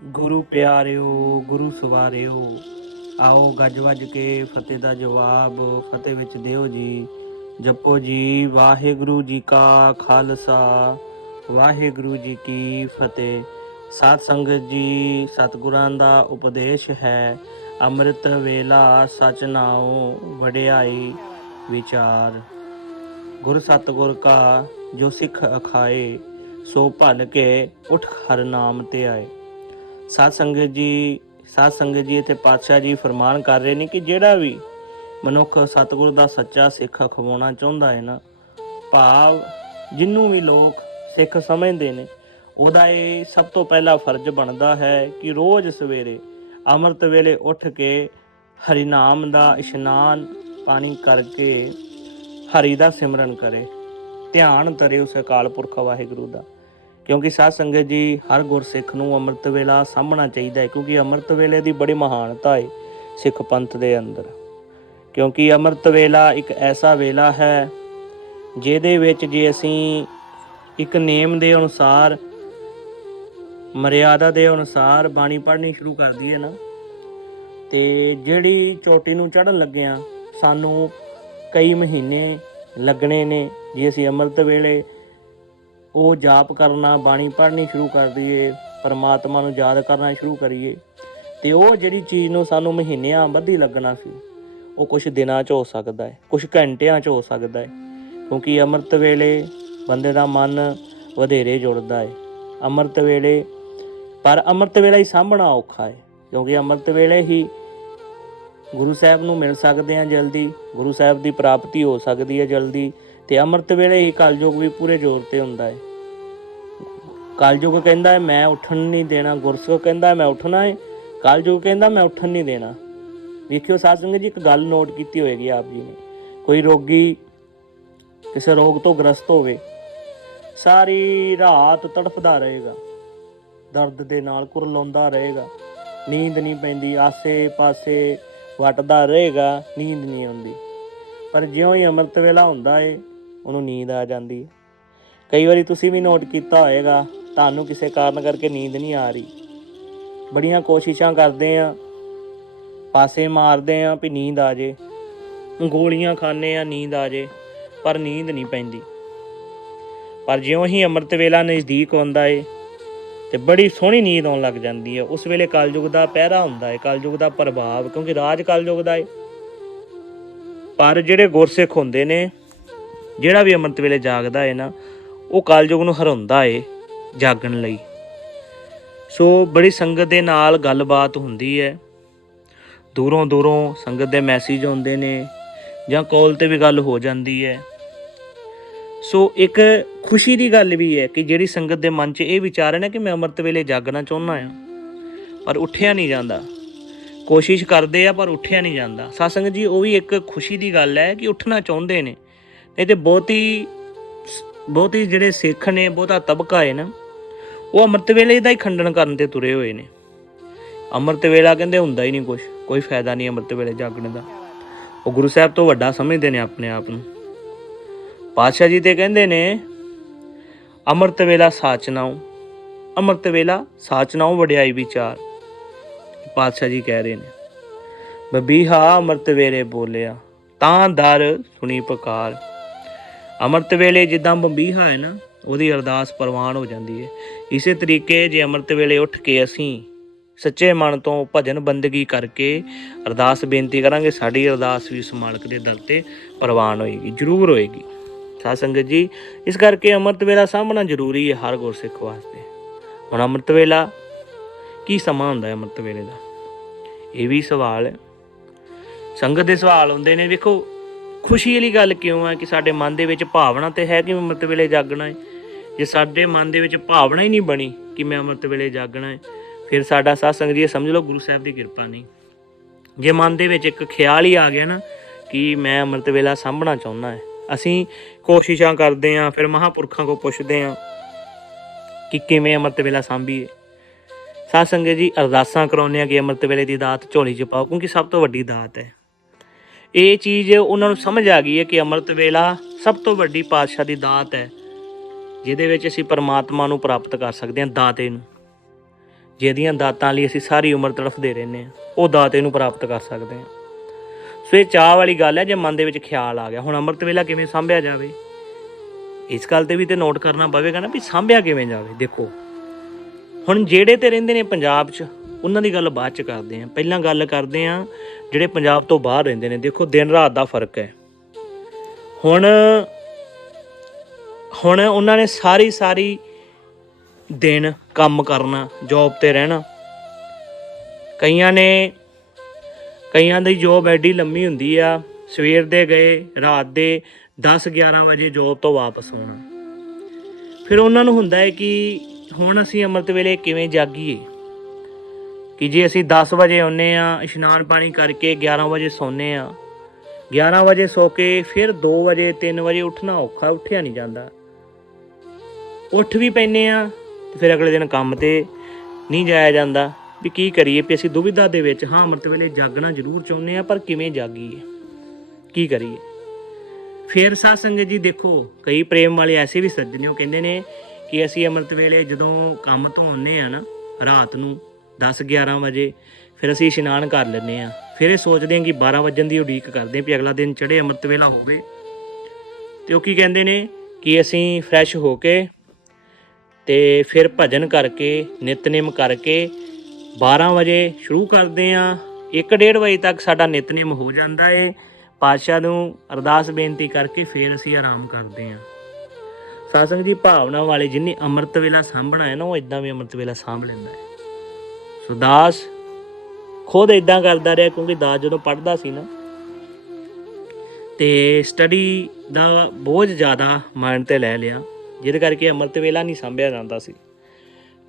ਗੁਰੂ ਪਿਆਰਿਓ, ਗੁਰੂ ਸਵਾਰਿਓ, ਆਓ ਗੱਜ ਵੱਜ ਕੇ ਫਤਿਹ ਦਾ ਜਵਾਬ, ਫਤਿਹ ਵਿੱਚ ਦਿਓ ਜੀ। ਜਪੋ ਜੀ, ਵਾਹਿਗੁਰੂ ਜੀ ਕਾ ਖਾਲਸਾ, ਵਾਹਿਗੁਰੂ ਜੀ ਕੀ ਫਤਿਹ। ਸਾਧ ਸੰਗਤ ਜੀ, ਸਤਿਗੁਰਾਂ ਦਾ ਉਪਦੇਸ਼ ਹੈ, ਅੰਮ੍ਰਿਤ ਵੇਲਾ ਸਚ ਨਾਉ ਵਡਿਆਈ ਵਿਚਾਰ। ਗੁਰ ਸਤਿਗੁਰ ਕਾ ਜੋ ਸਿੱਖ ਅਖਾਏ, ਸੋ ਭਲ ਕੇ ਉਠ ਹਰ ਨਾਮ ਤੇ ਆਏ ਸਾਧ ਸੰਗਤ ਜੀ, ਸਾਧ ਸੰਗਤ ਜੀ ਇੱਥੇ ਪਾਤਸ਼ਾਹ ਜੀ ਫਰਮਾਨ ਕਰ ਰਹੇ ਨੇ ਕਿ ਜਿਹੜਾ ਵੀ ਮਨੁੱਖ ਸਤਿਗੁਰ ਦਾ ਸੱਚਾ ਸਿੱਖ ਅਖਵਾਉਣਾ ਚਾਹੁੰਦਾ ਹੈ ਨਾ, ਭਾਵ ਜਿੰਨੂੰ ਵੀ ਲੋਕ ਸਿੱਖ ਸਮਝਦੇ ਨੇ, ਉਹਦਾ ਇਹ ਸਭ ਤੋਂ ਪਹਿਲਾ ਫਰਜ਼ ਬਣਦਾ ਹੈ ਕਿ ਰੋਜ਼ ਸਵੇਰੇ ਅੰਮ੍ਰਿਤ ਵੇਲੇ ਉੱਠ ਕੇ ਹਰੀ ਨਾਮ ਦਾ ਇਸ਼ਨਾਨ ਪਾਣੀ ਕਰਕੇ ਹਰੀ ਦਾ ਸਿਮਰਨ ਕਰੇ, ਧਿਆਨ ਧਰੇ ਉਸ ਅਕਾਲ ਪੁਰਖ ਵਾਹਿਗੁਰੂ ਦਾ। ਕਿਉਂਕਿ ਸਾਧ ਸੰਗਤ ਜੀ ਹਰ ਗੁਰਸਿੱਖ ਨੂੰ ਅੰਮ੍ਰਿਤ ਵੇਲਾ ਸਾਂਭਣਾ ਚਾਹੀਦਾ ਹੈ, ਕਿਉਂਕਿ ਅੰਮ੍ਰਿਤ ਵੇਲੇ ਦੀ ਬੜੀ ਮਹਾਨਤਾ ਹੈ ਸਿੱਖ ਪੰਥ ਦੇ ਅੰਦਰ। ਕਿਉਂਕਿ ਅੰਮ੍ਰਿਤ ਵੇਲਾ ਇੱਕ ਐਸਾ ਵੇਲਾ ਹੈ ਜਿਹਦੇ ਵਿੱਚ ਜੇ ਅਸੀਂ ਇੱਕ ਨੇਮ ਦੇ ਅਨੁਸਾਰ, ਮਰਿਆਦਾ ਦੇ ਅਨੁਸਾਰ ਬਾਣੀ ਪੜ੍ਹਨੀ ਸ਼ੁਰੂ ਕਰ ਦਈਏ ਨਾ, ਤੇ ਜਿਹੜੀ ਚੋਟੀ ਨੂੰ ਚੜਨ ਲੱਗਿਆਂ ਸਾਨੂੰ ਕਈ ਮਹੀਨੇ ਲੱਗਣੇ ਨੇ ਜੇ ਅਸੀਂ ਅੰਮ੍ਰਿਤ ਵੇਲੇ ਉਹ ਜਾਪ ਕਰਨਾ, ਬਾਣੀ ਪੜ੍ਹਨੀ ਸ਼ੁਰੂ ਕਰ ਦਈਏ, ਪਰਮਾਤਮਾ ਨੂੰ ਯਾਦ ਕਰਨਾ ਸ਼ੁਰੂ ਕਰੀਏ। ਤੇ ਉਹ ਜਿਹੜੀ ਚੀਜ਼ ਨੂੰ ਸਾਨੂੰ ਮਹੀਨਿਆਂ ਬੱਧੀ ਲੱਗਣਾ ਸੀ, ਉਹ ਕੁਝ ਦਿਨਾਂ 'ਚ ਹੋ ਸਕਦਾ ਹੈ ਕੁਝ ਘੰਟਿਆਂ 'ਚ ਹੋ ਸਕਦਾ ਹੈ। ਕਿਉਂਕਿ ਅੰਮ੍ਰਿਤ ਵੇਲੇ ਬੰਦੇ ਦਾ ਮਨ ਵਧੇਰੇ ਜੁੜਦਾ ਹੈ। ਅੰਮ੍ਰਿਤ ਵੇਲੇ, ਪਰ ਅੰਮ੍ਰਿਤ ਵੇਲੇ ਹੀ ਸਾਂਭਣਾ ਔਖਾ ਹੈ, ਕਿਉਂਕਿ ਅੰਮ੍ਰਿਤ ਵੇਲੇ ਹੀ ਗੁਰੂ ਸਾਹਿਬ ਨੂੰ ਮਿਲ ਸਕਦੇ ਹਾਂ ਜਲਦੀ, ਗੁਰੂ ਸਾਹਿਬ ਦੀ ਪ੍ਰਾਪਤੀ ਹੋ ਸਕਦੀ ਹੈ ਜਲਦੀ, ਤੇ ਅੰਮ੍ਰਿਤ ਵੇਲੇ ਹੀ ਕਲਯੁਗ ਵੀ ਪੂਰੇ ਜ਼ੋਰ ਤੇ ਹੁੰਦਾ ਹੈ। ਕਲਯੁਗ ਕਹਿੰਦਾ ਹੈ, ਮੈਂ ਉੱਠਣ ਨਹੀਂ ਦੇਣਾ, ਗੁਰਸਿੱਖ ਕਹਿੰਦਾ ਹੈ, ਮੈਂ ਉੱਠਣਾ ਹੈ। ਕਲਯੁਗ ਕਹਿੰਦਾ, ਮੈਂ ਉੱਠਣ ਨਹੀਂ ਦੇਣਾ। ਵੇਖਿਓ ਸਾਧ ਸੰਗਤ ਜੀ, ਇੱਕ ਗੱਲ ਨੋਟ ਕੀਤੀ ਹੋਏਗੀ ਆਪ ਜੀ ਨੇ। ਕੋਈ ਰੋਗੀ ਕਿਸੇ ਰੋਗ ਤੋਂ ਗ੍ਰਸਤ ਹੋਵੇ, ਸਾਰੀ ਰਾਤ ਤੜਫਦਾ ਰਹੇਗਾ। ਦਰਦ ਦੇ ਨਾਲ ਕੁਰਲਾਉਂਦਾ ਰਹੇਗਾ। ਨੀਂਦ ਨਹੀਂ ਪੈਂਦੀ ਆਸੇ ਪਾਸੇ ਵਟਦਾ ਰਹੇਗਾ, ਨੀਂਦ ਨਹੀਂ ਆਉਂਦੀ। ਪਰ ਜਿਉਂ ਹੀ ਅੰਮ੍ਰਿਤ ਵੇਲਾ ਹੁੰਦਾ ਏ, ਉਹਨੂੰ ਨੀਂਦ ਆ ਜਾਂਦੀ ਹੈ ਕਈ ਵਾਰੀ ਤੁਸੀਂ ਵੀ ਨੋਟ ਕੀਤਾ ਹੋਏਗਾ ਤੁਹਾਨੂੰ ਕਿਸੇ ਕਾਰਨ ਕਰਕੇ ਨੀਂਦ ਨਹੀਂ ਆ ਰਹੀ। ਬੜੀਆਂ ਕੋਸ਼ਿਸ਼ਾਂ ਕਰਦੇ ਆ, ਪਾਸੇ ਮਾਰਦੇ ਆ ਵੀ ਨੀਂਦ ਆ ਜੇ। ਗੋਲੀਆਂ ਖਾਣੇ ਆ, ਨੀਂਦ ਆ ਜੇ, ਪਰ ਨੀਂਦ ਨਹੀਂ ਪੈਂਦੀ। ਪਰ ਜਿਉਂ ਹੀ ਅੰਮ੍ਰਿਤ ਵੇਲਾ ਨਜ਼ਦੀਕ ਆਉਂਦਾ ਏ, ਤੇ ਬੜੀ ਸੋਹਣੀ ਨੀਂਦ ਆਉਣ ਲੱਗ ਜਾਂਦੀ ਹੈ ਉਸ ਵੇਲੇ ਕਲਯੁਗ ਦਾ ਪਹਿਰਾ ਹੁੰਦਾ ਹੈ ਕਲਯੁਗ ਦਾ ਪ੍ਰਭਾਵ, ਕਿਉਂਕਿ ਰਾਜ ਕਲਯੁਗ ਦਾ ਏ। ਪਰ ਜਿਹੜੇ ਗੁਰਸਿੱਖ ਹੁੰਦੇ ਨੇ, ਜਿਹੜਾ ਵੀ ਅੰਮ੍ਰਿਤ ਵੇਲੇ ਜਾਗਦਾ ਏ ਨਾ, ਉਹ ਕਲਯੁਗ ਨੂੰ ਹਰਾਉਂਦਾ ਏ। ਜਾਗਣ ਲਈ। ਸੋ ਬੜੀ ਸੰਗਤ ਦੇ ਨਾਲ ਗੱਲਬਾਤ ਹੁੰਦੀ ਹੈ। ਦੂਰੋਂ ਦੂਰੋਂ ਸੰਗਤ ਦੇ ਮੈਸੇਜ ਆਉਂਦੇ ਨੇ ਜਾਂ ਕਾਲ ਤੇ ਵੀ ਗੱਲ ਹੋ ਜਾਂਦੀ ਹੈ। ਸੋ ਇੱਕ ਖੁਸ਼ੀ ਦੀ ਗੱਲ ਵੀ ਹੈ ਕਿ ਜਿਹੜੀ ਸੰਗਤ ਦੇ ਮਨ 'ਚ ਇਹ ਵਿਚਾਰ ਹੈ ਨਾ ਕਿ ਮੈਂ ਅੰਮ੍ਰਿਤ ਵੇਲੇ ਜਾਗਣਾ ਚਾਹੁੰਦਾ ਆ ਪਰ ਉੱਠਿਆ ਨਹੀਂ ਜਾਂਦਾ। ਕੋਸ਼ਿਸ਼ ਕਰਦੇ ਆ, ਪਰ ਉੱਠਿਆ ਨਹੀਂ ਜਾਂਦਾ। ਸਾਧ ਜੀ, ਉਹ ਵੀ ਇੱਕ ਖੁਸ਼ੀ ਦੀ ਗੱਲ ਹੈ ਕਿ ਉੱਠਣਾ ਚਾਹੁੰਦੇ ਨੇ। ਨਹੀਂ ਤੇ ਬਹੁਤੀ ਬਹੁਤੀ ਜਿਹੜੇ ਸਿੱਖ ਨੇ, ਬਹੁਤਾ ਤਬਕਾ ਹੈ ਨਾ। ਉਹ ਅੰਮ੍ਰਿਤ ਵੇਲੇ ਦਾ ਹੀ ਖੰਡਨ ਕਰਨ ਤੇ ਤੁਰੇ ਹੋਏ ਨੇ। ਅੰਮ੍ਰਿਤ ਵੇਲਾ ਕਹਿੰਦੇ ਹੁੰਦਾ ਹੀ ਨਹੀਂ ਕੁਝ ਕੋਈ ਫਾਇਦਾ ਨਹੀਂ ਅੰਮ੍ਰਿਤ ਵੇਲੇ ਜਾਗਣ ਦਾ। ਉਹ ਗੁਰੂ ਸਾਹਿਬ ਤੋਂ ਵੱਡਾ ਸਮਝਦੇ ਨੇ ਆਪਣੇ ਆਪ ਨੂੰ। ਪਾਤਸ਼ਾਹ ਜੀ ਤੇ ਕਹਿੰਦੇ ਨੇ, ਅੰਮ੍ਰਿਤ ਵੇਲਾ ਸਾਚਨਾਉ, ਅੰਮ੍ਰਿਤ ਵੇਲਾ ਸਾਚਨਾਉ ਵਡਿਆਈ ਵਿਚਾਰ। ਪਾਤਸ਼ਾਹ ਜੀ ਕਹਿ ਰਹੇ ਨੇ, ਬਬੀਹਾ ਅੰਮ੍ਰਿਤ ਵੇਲੇ ਬੋਲਿਆ, ਤਾਂ ਦਰ ਸੁਣੀ ਪੁਕਾਰ। ਅੰਮ੍ਰਿਤ ਵੇਲੇ ਜਿੱਦਾਂ ਬੰਬੀਹਾ ਹੈ ਨਾ ਉਹਦੀ ਅਰਦਾਸ ਪ੍ਰਵਾਨ ਹੋ ਜਾਂਦੀ ਹੈ। ਇਸੇ ਤਰੀਕੇ ਜੇ ਅੰਮ੍ਰਿਤ ਵੇਲੇ ਉੱਠ ਕੇ ਅਸੀਂ ਸੱਚੇ ਮਨ ਤੋਂ ਭਜਨ ਬੰਦਗੀ ਕਰਕੇ ਅਰਦਾਸ ਬੇਨਤੀ ਕਰਾਂਗੇ, ਸਾਡੀ ਅਰਦਾਸ ਵੀ ਉਸ ਮਾਲਕ ਦੇ ਦਰ ਤੇ ਪ੍ਰਵਾਨ ਹੋਏਗੀ, ਜ਼ਰੂਰ ਹੋਏਗੀ। ਸਾਧ ਸੰਗਤ ਜੀ, ਇਸ ਕਰਕੇ ਅੰਮ੍ਰਿਤ ਵੇਲਾ ਸਾਂਭਣਾ ਜ਼ਰੂਰੀ ਹੈ ਹਰ ਗੁਰਸਿੱਖ ਵਾਸਤੇ। ਹੁਣ ਅੰਮ੍ਰਿਤ ਵੇਲਾ, ਕੀ ਸਮਾਂ ਹੁੰਦਾ ਹੈ ਅੰਮ੍ਰਿਤ ਵੇਲੇ ਦਾ? ਇਹ ਵੀ ਸਵਾਲ ਹੈ। ਸੰਗਤ ਦੇ ਸਵਾਲ ਹੁੰਦੇ ਨੇ, ਵੇਖੋ, ਖੁਸ਼ੀ ਵਾਲੀ ਗੱਲ ਕਿਉਂ ਹੈ ਕਿ ਸਾਡੇ ਮਨ ਦੇ ਵਿੱਚ ਭਾਵਨਾ ਤੇ ਹੈ ਕਿ ਅੰਮ੍ਰਿਤ ਵੇਲੇ ਜਾਗਣਾ ਹੈ? ਜੇ ਸਾਡੇ ਮਨ ਦੇ ਵਿੱਚ ਭਾਵਨਾ ਹੀ ਨਹੀਂ ਬਣੀ ਕਿ ਮੈਂ ਅੰਮ੍ਰਿਤ ਵੇਲੇ ਜਾਗਣਾ ਹੈ, ਫਿਰ ਸਾਡਾ ਸਾਧ ਜੀ ਇਹ ਸਮਝ ਲਓ, ਗੁਰੂ ਸਾਹਿਬ ਦੀ ਕਿਰਪਾ ਨਹੀਂ। ਜੇ ਮਨ ਦੇ ਵਿੱਚ ਇੱਕ ਖਿਆਲ ਹੀ ਆ ਗਿਆ ਨਾ ਕਿ ਮੈਂ ਅੰਮ੍ਰਿਤ ਵੇਲਾ ਸਾਂਭਣਾ ਚਾਹੁੰਦਾ ਹੈ, ਅਸੀਂ ਕੋਸ਼ਿਸ਼ਾਂ ਕਰਦੇ ਆਂ ਫਿਰ ਮਹਾਪੁਰਖਾਂ ਕੋ ਪੁੱਛਦੇ ਆਂ ਕਿ ਕਿਵੇਂ ਅੰਮ੍ਰਿਤ ਵੇਲਾ ਸਾਂਭੀਏ। ਸਾਧ ਸੰਗਤ ਜੀ ਅਰਦਾਸਾਂ ਕਰਾਉਂਦੇ ਆ ਕਿ ਅੰਮ੍ਰਿਤ ਵੇਲੇ ਦੀ ਦਾਤ ਝੋਲੀ 'ਚ ਪਾਓ, ਕਿਉਂਕਿ ਸਭ ਤੋਂ ਵੱਡੀ ਦਾਤ ਹੈ। ਇਹ ਚੀਜ਼ ਉਹਨਾਂ ਨੂੰ ਸਮਝ ਆ ਗਈ ਹੈ ਕਿ ਅੰਮ੍ਰਿਤ ਵੇਲਾ ਸਭ ਤੋਂ ਵੱਡੀ ਪਾਤਸ਼ਾਹ ਦੀ ਦਾਤ ਹੈ। ਜਿਹਦੇ ਵਿੱਚ ਅਸੀਂ ਪਰਮਾਤਮਾ ਨੂੰ ਪ੍ਰਾਪਤ ਕਰ ਸਕਦੇ ਹਾਂ, ਦਾਤੇ ਨੂੰ। ਜਿਹਦੀਆਂ ਦਾਤਾਂ ਲਈ ਅਸੀਂ ਸਾਰੀ ਉਮਰ ਤੜਫਦੇ ਰਹਿੰਦੇ ਹਾਂ, ਉਹ ਦਾਤੇ ਨੂੰ ਪ੍ਰਾਪਤ ਕਰ ਸਕਦੇ ਹਾਂ। ਸੋ ਇਹ ਚਾਹ ਵਾਲੀ ਗੱਲ ਹੈ, ਜੇ ਮਨ ਦੇ ਵਿੱਚ ਖਿਆਲ ਆ ਗਿਆ। ਹੁਣ ਅੰਮ੍ਰਿਤ ਵੇਲਾ ਕਿਵੇਂ ਸੰਭਿਆ ਜਾਵੇ? ਇਸ ਗੱਲ ਤੇ ਵੀ ਤੇ ਨੋਟ ਕਰਨਾ ਪਵੇਗਾ ਨਾ ਵੀ ਸੰਭਿਆ ਕਿਵੇਂ ਜਾਵੇ, ਦੇਖੋ। ਹੁਣ ਜਿਹੜੇ ਤੇ ਰਹਿੰਦੇ ਨੇ ਪੰਜਾਬ 'ਚ, ਉਹਨਾਂ ਦੀ ਗੱਲ ਬਾਅਦ 'ਚ ਕਰਦੇ ਆਂ ਪਹਿਲਾਂ ਗੱਲ ਕਰਦੇ ਆਂ ਜਿਹੜੇ ਪੰਜਾਬ ਤੋਂ ਬਾਹਰ ਰਹਿੰਦੇ ਨੇ, ਦੇਖੋ ਦਿਨ ਰਾਤ ਦਾ ਫ਼ਰਕ ਹੈ। ਹੁਣ ਹੁਣ ਉਹਨਾਂ ਨੇ ਸਾਰੀ ਸਾਰੀ ਦਿਨ ਕੰਮ ਕਰਨਾ ਜੌਬ ਤੇ ਰਹਿਣਾ। ਕਈਆਂ ਨੇ, ਕਈਆਂ ਦੀ ਜੌਬ ਐਡੀ ਲੰਮੀ ਹੁੰਦੀ ਆ, ਸਵੇਰ ਦੇ ਗਏ, ਰਾਤ ਦੇ 10 11 ਵਜੇ ਜੌਬ ਤੋਂ ਵਾਪਸ ਆਉਣਾ। ਫਿਰ ਉਹਨਾਂ ਨੂੰ ਹੁੰਦਾ ਹੈ ਕਿ ਹੁਣ ਅਸੀਂ ਅੰਮ੍ਰਿਤ ਵੇਲੇ ਕਿਵੇਂ ਜਾਗੀਏ? ਕਿ ਜੇ ਅਸੀਂ 10 ਵਜੇ ਆਉਨੇ ਆ ਇਸ਼ਨਾਨ ਪਾਣੀ ਕਰਕੇ 11 ਵਜੇ ਸੌਂਨੇ ਆ 11 ਵਜੇ ਸੋ ਕੇ ਫਿਰ 2 ਵਜੇ 3 ਵਜੇ ਉੱਠਣਾ ਔਖਾ, ਉੱਠਿਆ ਨਹੀਂ ਜਾਂਦਾ। ਉੱਠ ਵੀ ਪੈਨੇ ਆ ਤੇ ਫਿਰ ਅਗਲੇ ਦਿਨ ਕੰਮ ਤੇ ਨਹੀਂ ਜਾਇਆ ਜਾਂਦਾ। ਵੀ ਕੀ ਕਰੀਏ ਵੀ ਅਸੀਂ ਦੁਵਿਧਾ ਦੇ ਵਿੱਚ ਹਾਂ, ਅੰਮ੍ਰਿਤ ਵੇਲੇ ਜਾਗਣਾ ਜ਼ਰੂਰ ਚਾਹੁੰਦੇ ਆ ਪਰ ਕਿਵੇਂ ਜਾਗੀਏ? ਕੀ ਕਰੀਏ? ਫਿਰ ਸਾਧ ਸੰਗਤ ਜੀ ਦੇਖੋ, ਕਈ ਪ੍ਰੇਮ ਵਾਲੇ ਐਸੇ ਵੀ ਸੱਜਣੇ ਉਹ ਕਹਿੰਦੇ ਨੇ ਕਿ ਅਸੀਂ ਅੰਮ੍ਰਿਤ ਵੇਲੇ ਜਦੋਂ ਕੰਮ ਤੋਂ ਆਉਂਦੇ ਆ ਨਾ, ਰਾਤ ਨੂੰ 10 11 ਵਜੇ, ਫਿਰ ਅਸੀਂ ਇਸ਼ਨਾਨ ਕਰ ਲੈਂਦੇ ਆ ਫਿਰ ਇਹ ਸੋਚਦੇ ਆ ਕਿ 12 ਵਜਣ ਦੀ ਉਡੀਕ ਕਰਦੇ ਆ ਵੀ ਅਗਲਾ ਦਿਨ ਚੜੇ ਅੰਮ੍ਰਿਤ ਵੇਲਾ ਹੋਵੇ। ਤੇ ਉਹ ਕੀ ਕਹਿੰਦੇ ਨੇ ਕਿ ਅਸੀਂ ਫਰੈਸ਼ ਹੋ ਕੇ ਤੇ ਫਿਰ ਭਜਨ ਕਰਕੇ, ਨਿਤਨੇਮ ਕਰਕੇ 12 ਵਜੇ ਸ਼ੁਰੂ ਕਰਦੇ ਆ 1:30 ਵਜੇ ਤੱਕ ਸਾਡਾ ਨਿਤਨੇਮ ਹੋ ਜਾਂਦਾ ਏ। ਪਾਤਸ਼ਾਹ ਨੂੰ ਅਰਦਾਸ ਬੇਨਤੀ ਕਰਕੇ ਫਿਰ ਅਸੀਂ ਆਰਾਮ ਕਰਦੇ ਆ ਸਾਸੰਗ ਜੀ, ਭਾਵਨਾ ਵਾਲੇ ਜਿਨੇ ਅੰਮ੍ਰਿਤ ਵੇਲਾ ਸਾਂਭਣਾ ਹੈ ਨਾ, ਉਹ ਇਦਾਂ ਵੀ ਅੰਮ੍ਰਿਤ ਵੇਲਾ ਸਾਂਭ ਲੈਂਦਾ ਹੈ। ਸੋ ਦਾਸ ਖੁਦ ਇਦਾਂ ਕਰਦਾ ਰਿਹਾ ਕਿਉਂਕਿ ਦਾਸ ਜਦੋਂ ਪੜ੍ਹਦਾ ਸੀ ਨਾ। ਤੇ ਸਟੱਡੀ ਦਾ ਬੋਝ ਜ਼ਿਆਦਾ ਮਾਈਂਡ ਤੇ ਲੈ ਲਿਆ, ਜਿਹਦੇ ਕਰਕੇ ਅੰਮ੍ਰਿਤ ਵੇਲਾ ਨਹੀਂ ਸੰਭਿਆ ਜਾਂਦਾ ਸੀ।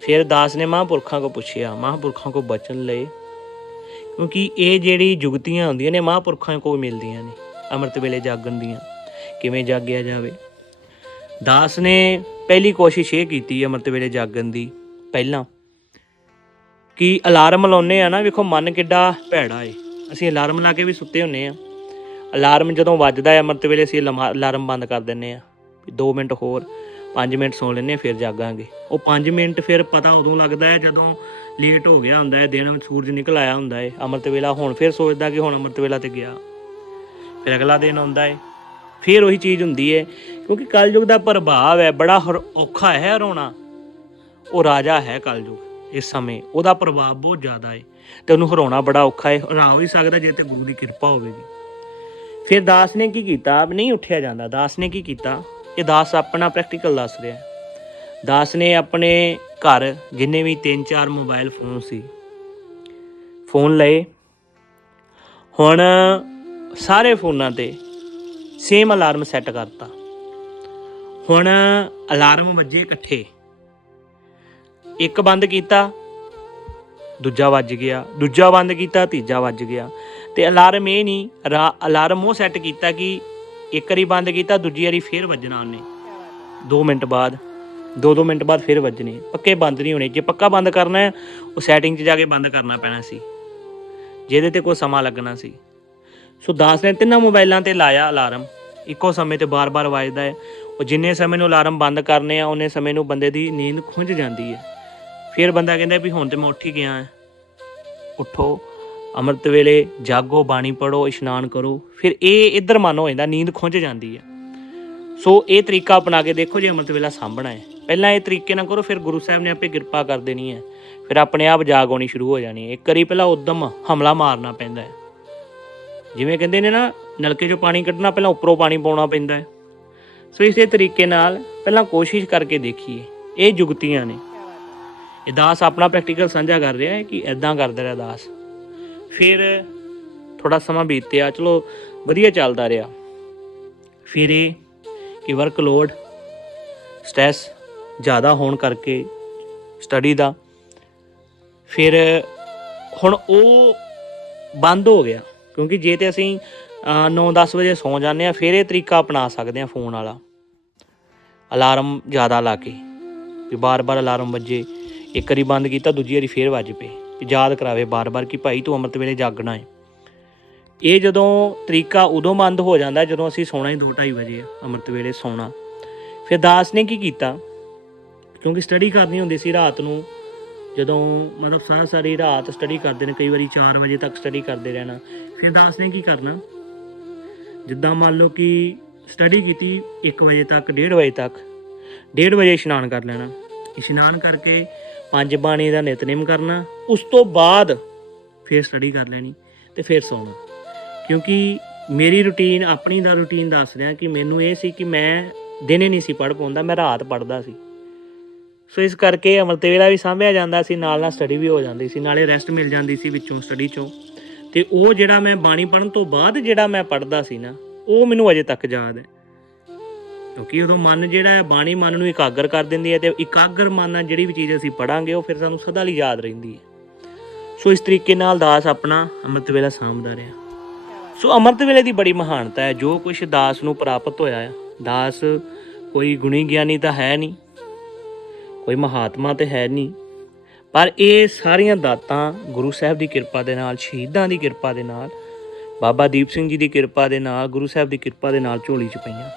ਫਿਰ ਦਾਸ ਨੇ ਮਹਾਂਪੁਰਖਾਂ ਕੋ ਪੁੱਛਿਆ, ਮਹਾਂਪੁਰਖਾਂ ਕੋ ਬਚਨ ਲਏ। ਕਿਉਂਕਿ ਇਹ ਜਿਹੜੀ ਜੁਗਤੀਆਂ ਹੁੰਦੀਆਂ ਨੇ, ਮਹਾਂਪੁਰਖਾਂ ਕੋਲ ਮਿਲਦੀਆਂ ਨੇ ਅੰਮ੍ਰਿਤ ਵੇਲੇ ਜਾਗਣ ਦੀਆਂ, ਕਿਵੇਂ ਜਾਗਿਆ ਜਾਵੇ। ਦਾਸ ਨੇ ਪਹਿਲੀ ਕੋਸ਼ਿਸ਼ ਇਹ ਕੀਤੀ ਅੰਮ੍ਰਿਤ ਵੇਲੇ ਜਾਗਣ ਦੀ, ਪਹਿਲਾਂ। ਕਿ ਅਲਾਰਮ ਲਾਉਨੇ ਆ ਨਾ, ਵੇਖੋ ਮਨ ਕਿੱਡਾ ਭੈੜਾ ਏ। ਅਸੀਂ ਅਲਾਰਮ ਲਾ ਕੇ ਵੀ ਸੁੱਤੇ ਹੁੰਨੇ ਆ। ਅਲਾਰਮ ਜਦੋਂ ਵੱਜਦਾ ਹੈ ਅੰਮ੍ਰਿਤ ਵੇਲੇ ਅਸੀਂ ਅਲਮਾ- ਅਲਾਰਮ ਬੰਦ ਕਰ ਦਿੰਨੇ ਆ। 2 ਮਿੰਟ ਹੋਰ 5 ਮਿੰਟ ਸੌ ਲੈਂਦੇ ਹਾਂ ਫਿਰ ਜਾਗਾਂਗੇ। ਉਹ 5 ਮਿੰਟ ਫਿਰ ਪਤਾ ਉਦੋਂ ਲੱਗਦਾ ਹੈ ਜਦੋਂ ਲੇਟ ਹੋ ਗਿਆ ਹੁੰਦਾ ਹੈ ਦਿਨ ਵਿੱਚ ਸੂਰਜ ਨਿਕਲ ਆਇਆ ਹੁੰਦਾ ਹੈ ਅੰਮ੍ਰਿਤ ਵੇਲਾ ਹੁਣ ਫਿਰ ਸੋਚਦਾ ਕਿ ਹੁਣ ਅੰਮ੍ਰਿਤ ਵੇਲਾ ਤੇ ਗਿਆ। ਫਿਰ ਅਗਲਾ ਦਿਨ ਆਉਂਦਾ ਹੈ ਫਿਰ ਉਹੀ ਚੀਜ਼ ਹੁੰਦੀ ਹੈ ਕਿਉਂਕਿ ਕਲਯੁਗ ਦਾ ਪ੍ਰਭਾਵ ਹੈ, ਬੜਾ ਹਰ- ਔਖਾ ਹੈ ਰੋਣਾ। ਉਹ ਰਾਜਾ ਹੈ ਕਲਯੁਗ। ਇਸ ਸਮੇਂ। ਉਹਦਾ ਪ੍ਰਭਾਵ ਬਹੁਤ ਜ਼ਿਆਦਾ ਹੈ ਤੇ ਉਹਨੂੰ ਹਰਾਉਣਾ ਬੜਾ ਔਖਾ ਹੈ ਹਰਾ ਵੀ ਸਕਦਾ ਜੇ ਤੇ ਗੁਰੂ ਦੀ ਕਿਰਪਾ ਹੋਵੇਗੀ। ਫਿਰ ਦਾਸ ਨੇ ਕੀ ਕੀਤਾ? ਨਹੀਂ ਉੱਠਿਆ ਜਾਂਦਾ। ਦਾਸ ਨੇ ਕੀ ਕੀਤਾ? ਇਹ ਦਾਸ ਆਪਣਾ ਪ੍ਰੈਕਟੀਕਲ ਦੱਸ ਰਿਹਾ ਦਾਸ ਨੇ ਆਪਣੇ ਘਰ ਜਿੰਨੇ ਵੀ 3-4 ਮੋਬਾਈਲ ਫੋਨ ਸੀ ਫੋਨ ਲਏ। ਹੁਣ ਸਾਰੇ ਫੋਨਾਂ ਤੇ ਸੇਮ ਅਲਾਰਮ ਸੈੱਟ ਕਰਤਾ। ਹੁਣ ਅਲਾਰਮ ਵੱਜੇ ਇਕੱਠੇ। ਇੱਕ ਬੰਦ ਕੀਤਾ, ਦੂਜਾ ਵੱਜ ਗਿਆ, ਦੂਜਾ ਬੰਦ ਕੀਤਾ, ਤੀਜਾ ਵੱਜ ਗਿਆ। ਤੇ ਅਲਾਰਮ ਇਹ ਨਹੀਂ, ਰਾ- ਅਲਾਰਮ ਉਹ ਸੈੱਟ ਕੀਤਾ ਕਿ ਇੱਕ ਵਾਰੀ ਬੰਦ ਕੀਤਾ, ਦੂਜੀ ਵਾਰੀ ਫੇਰ ਵੱਜਣਾ ਉਹਨੇ। 2 ਮਿੰਟ ਬਾਅਦ 2-2 ਮਿੰਟ ਬਾਅਦ ਫੇਰ ਵੱਜਣੇ। ਪੱਕੇ ਬੰਦ ਨਹੀਂ ਹੋਣੇ। ਜੇ ਪੱਕਾ ਬੰਦ ਕਰਨਾ ਹੈ, ਉਹ ਸੈਟਿੰਗ 'ਚ ਜਾ ਕੇ ਬੰਦ ਕਰਨਾ ਪੈਣਾ ਸੀ। ਜਿਹਦੇ ਤੇ ਕੋਈ ਸਮਾਂ ਲੱਗਣਾ ਸੀ। ਸੋ ਦਾਸ ਨੇ ਤਿੰਨਾਂ ਮੋਬਾਈਲਾਂ ਤੇ ਲਾਇਆ ਅਲਾਰਮ। ਇੱਕੋ ਸਮੇਂ ਤੇ ਬਾਰ-ਬਾਰ ਵੱਜਦਾ ਹੈ। ਉਹ ਜਿੰਨੇ ਸਮੇਂ ਨੂੰ ਅਲਾਰਮ ਬੰਦ ਕਰਨੇ ਆ, ਉਹਨੇ ਸਮੇਂ ਨੂੰ ਬੰਦੇ ਦੀ ਨੀਂਦ ਖੁੰਝ ਜਾਂਦੀ ਹੈ। ਫਿਰ ਬੰਦਾ ਕਹਿੰਦਾ ਵੀ ਹੁਣ ਤੇ ਮੈਂ ਉੱਠ ਹੀ ਗਿਆ ਹਾਂ। ਉੱਠੋ, ਅੰਮ੍ਰਿਤ ਵੇਲੇ ਜਾਗੋ, ਬਾਣੀ ਪੜੋ ਇਸ਼ਨਾਨ ਕਰੋ। ਫਿਰ ਇਹ ਇੱਧਰ ਮਨ ਹੋ ਜਾਂਦਾ ਨੀਂਦ ਖੁੰਝ ਜਾਂਦੀ ਹੈ ਸੋ ਇਹ ਤਰੀਕਾ ਅਪਣਾ ਕੇ ਦੇਖੋ ਜੇ ਅੰਮ੍ਰਿਤ ਵੇਲਾ ਸਾਂਭਣਾ ਹੈ। ਪਹਿਲਾਂ ਇਹ ਤਰੀਕੇ ਨਾਲ ਕਰੋ, ਫਿਰ ਗੁਰੂ ਸਾਹਿਬ ਨੇ ਆਪੇ ਕਿਰਪਾ ਕਰ ਦੇਣੀ ਹੈ। ਫਿਰ ਆਪਣੇ ਆਪ ਜਾਗ ਆਉਣੀ ਸ਼ੁਰੂ ਹੋ ਜਾਣੀ ਹੈ। ਇੱਕ ਵਾਰੀ ਪਹਿਲਾਂ ਉਦਮ ਹਮਲਾ ਮਾਰਨਾ ਪੈਂਦਾ ਹੈ। ਜਿਵੇਂ ਕਹਿੰਦੇ ਨੇ ਨਾ, ਨਲਕੇ 'ਚੋਂ ਪਾਣੀ ਕੱਢਣਾ ਪਹਿਲਾਂ ਉੱਪਰੋਂ ਪਾਣੀ ਪਾਉਣਾ ਪੈਂਦਾ ਹੈ। ਸੋ ਇਸੇ ਤਰੀਕੇ ਨਾਲ ਪਹਿਲਾਂ ਕੋਸ਼ਿਸ਼ ਕਰਕੇ ਦੇਖੀਏ। ਇਹ ਜੁਗਤੀਆਂ ਨੇ। ਇਹ ਦਾਸ ਆਪਣਾ ਪ੍ਰੈਕਟੀਕਲ ਸਾਂਝਾ ਕਰ ਰਿਹਾ ਹੈ ਕਿ ਐਦਾਂ ਕਰਦਾ ਰਿਹਾ ਦਾਸ। ਫਿਰ ਥੋੜਾ ਸਮਾਂ ਬੀਤਿਆ, ਚਲੋ ਵਧੀਆ ਚੱਲਦਾ ਰਿਹਾ। ਫਿਰ ਇਹ ਕਿ ਵਰਕਲੋਡ ਸਟ੍ਰੈਸ ਜ਼ਿਆਦਾ ਹੋਣ ਕਰਕੇ ਸਟੱਡੀ ਦਾ, ਫਿਰ ਹੁਣ ਉਹ ਬੰਦ ਹੋ ਗਿਆ। ਕਿਉਂਕਿ ਜੇ ਤੇ ਅਸੀਂ 9-10 ਵਜੇ ਸੌਂ ਜਾਂਦੇ ਆ ਫਿਰ ਇਹ ਤਰੀਕਾ ਅਪਣਾ ਸਕਦੇ ਆ ਫੋਨ ਵਾਲਾ। ਅਲਾਰਮ ਜ਼ਿਆਦਾ ਲਾ ਕੇ, ਵੀ ਬਾਰ-ਬਾਰ ਅਲਾਰਮ ਵੱਜੇ। ਇੱਕ ਵਾਰੀ ਬੰਦ ਕੀਤਾ, ਦੂਜੀ ਵਾਰੀ ਫੇਰ ਵੱਜ ਪਏ। ਯਾਦ ਕਰਾਵੇ ਬਾਰ-ਬਾਰ ਕਿ ਭਾਈ ਤੂੰ ਅੰਮ੍ਰਿਤ ਵੇਲੇ ਜਾਗਣਾ ਹੈ ਇਹ ਜਦੋਂ ਤਰੀਕਾ ਉਦੋਂ ਬੰਦ ਹੋ ਜਾਂਦਾ ਜਦੋਂ ਅਸੀਂ ਸੌਣਾ ਹੀ 2:30 ਵਜੇ ਅੰਮ੍ਰਿਤ ਵੇਲੇ ਸੌਣਾ। ਫਿਰ ਦਾਸ ਨੇ ਕੀ ਕੀਤਾ? ਕਿਉਂਕਿ ਸਟੱਡੀ ਕਰਨੀ ਹੁੰਦੀ ਸੀ ਰਾਤ ਨੂੰ, ਜਦੋਂ ਮਤਲਬ ਸਾਰੀ ਸਾਰੀ ਰਾਤ ਸਟੱਡੀ ਕਰਦੇ ਨੇ, ਕਈ ਵਾਰੀ 4 ਵਜੇ ਤੱਕ ਸਟੱਡੀ ਕਰਦੇ ਰਹਿਣਾ। ਫਿਰ ਦਾਸ ਨੇ ਕੀ ਕਰਨਾ? ਜਿੱਦਾਂ ਮੰਨ ਲਓ ਕਿ ਸਟੱਡੀ ਕੀਤੀ 1 ਵਜੇ ਤੱਕ 1:30 ਵਜੇ ਤੱਕ 1:30 ਵਜੇ ਇਸ਼ਨਾਨ ਕਰ ਲੈਣਾ। ਇਸ਼ਨਾਨ ਕਰਕੇ ਪੰਜ ਬਾਣੀ ਦਾ ਨਿਤਨੇਮ ਕਰਨਾ, ਉਸ ਤੋਂ ਬਾਅਦ ਫਿਰ ਸਟੱਡੀ ਕਰ ਲੈਣੀ ਤੇ ਫਿਰ ਸੌਣਾ। ਕਿਉਂਕਿ ਮੇਰੀ ਰੁਟੀਨ ਆਪਣੀ ਦਾ ਰੁਟੀਨ ਦੱਸ ਰਿਹਾ ਕਿ ਮੈਨੂੰ ਇਹ ਸੀ ਕਿ ਮੈਂ ਦਿਨੇ ਨਹੀਂ ਸੀ ਪੜ੍ਹ ਪਾਉਂਦਾ, ਮੈਂ ਰਾਤ ਪੜ੍ਹਦਾ ਸੀ। ਸੋ ਇਸ ਕਰਕੇ ਅੰਮ੍ਰਿਤ ਵੇਲਾ ਵੀ ਸਾਂਭਿਆ ਜਾਂਦਾ ਸੀ, ਨਾਲ ਨਾਲ ਸਟੱਡੀ ਵੀ ਹੋ ਜਾਂਦੀ ਸੀ, ਨਾਲੇ ਰੈਸਟ ਮਿਲ ਜਾਂਦੀ ਸੀ ਵਿੱਚੋਂ ਸਟੱਡੀ ਚੋਂ। ਤੇ ਉਹ ਜਿਹੜਾ ਮੈਂ ਬਾਣੀ ਪੜ੍ਹਨ ਤੋਂ ਬਾਅਦ ਜਿਹੜਾ ਮੈਂ ਪੜ੍ਹਦਾ ਸੀ ਨਾ, ਉਹ ਮੈਨੂੰ ਅਜੇ ਤੱਕ ਯਾਦ ਹੈ। ਕਿਉਂਕਿ ਉਦੋਂ ਮਨ ਜਿਹੜਾ ਹੈ, ਬਾਣੀ ਮਨ ਨੂੰ ਇਕਾਗਰ ਕਰ ਦਿੰਦੀ ਹੈ ਤੇ ਇਕਾਗਰ ਮਨ ਨਾਲ ਜਿਹੜੀ ਵੀ ਚੀਜ਼ ਅਸੀਂ ਪੜਾਂਗੇ, ਉਹ ਫਿਰ ਸਾਨੂੰ ਸਦਾ ਲਈ ਯਾਦ ਰਹਿੰਦੀ ਹੈ। ਸੋ ਇਸ ਤਰੀਕੇ ਨਾਲ ਦਾਸ ਆਪਣਾ ਅੰਮ੍ਰਿਤ ਵੇਲਾ ਸਾਂਭਦਾ ਰਿਹਾ। ਸੋ ਅੰਮ੍ਰਿਤ ਵੇਲੇ ਦੀ ਬੜੀ ਮਹਾਨਤਾ ਹੈ, ਜੋ ਕੁਝ ਦਾਸ ਨੂੰ ਪ੍ਰਾਪਤ ਹੋਇਆ ਹੈ। ਦਾਸ ਕੋਈ ਗੁਣੀ ਗਿਆਨੀ ਤਾਂ ਹੈ ਨਹੀਂ, ਕੋਈ ਮਹਾਤਮਾ ਤੇ ਹੈ ਨਹੀਂ, ਪਰ ਇਹ ਸਾਰੀਆਂ ਦਾਤਾਂ ਗੁਰੂ ਸਾਹਿਬ ਦੀ ਕਿਰਪਾ ਦੇ ਨਾਲ, ਸ਼ਹੀਦਾਂ ਦੀ ਕਿਰਪਾ ਦੇ ਨਾਲ, ਬਾਬਾ ਦੀਪ ਸਿੰਘ ਜੀ ਦੀ ਕਿਰਪਾ ਦੇ ਨਾਲ, ਗੁਰੂ ਸਾਹਿਬ ਦੀ ਕਿਰਪਾ ਦੇ ਨਾਲ ਝੋਲੀ 'ਚ ਪਈਆਂ।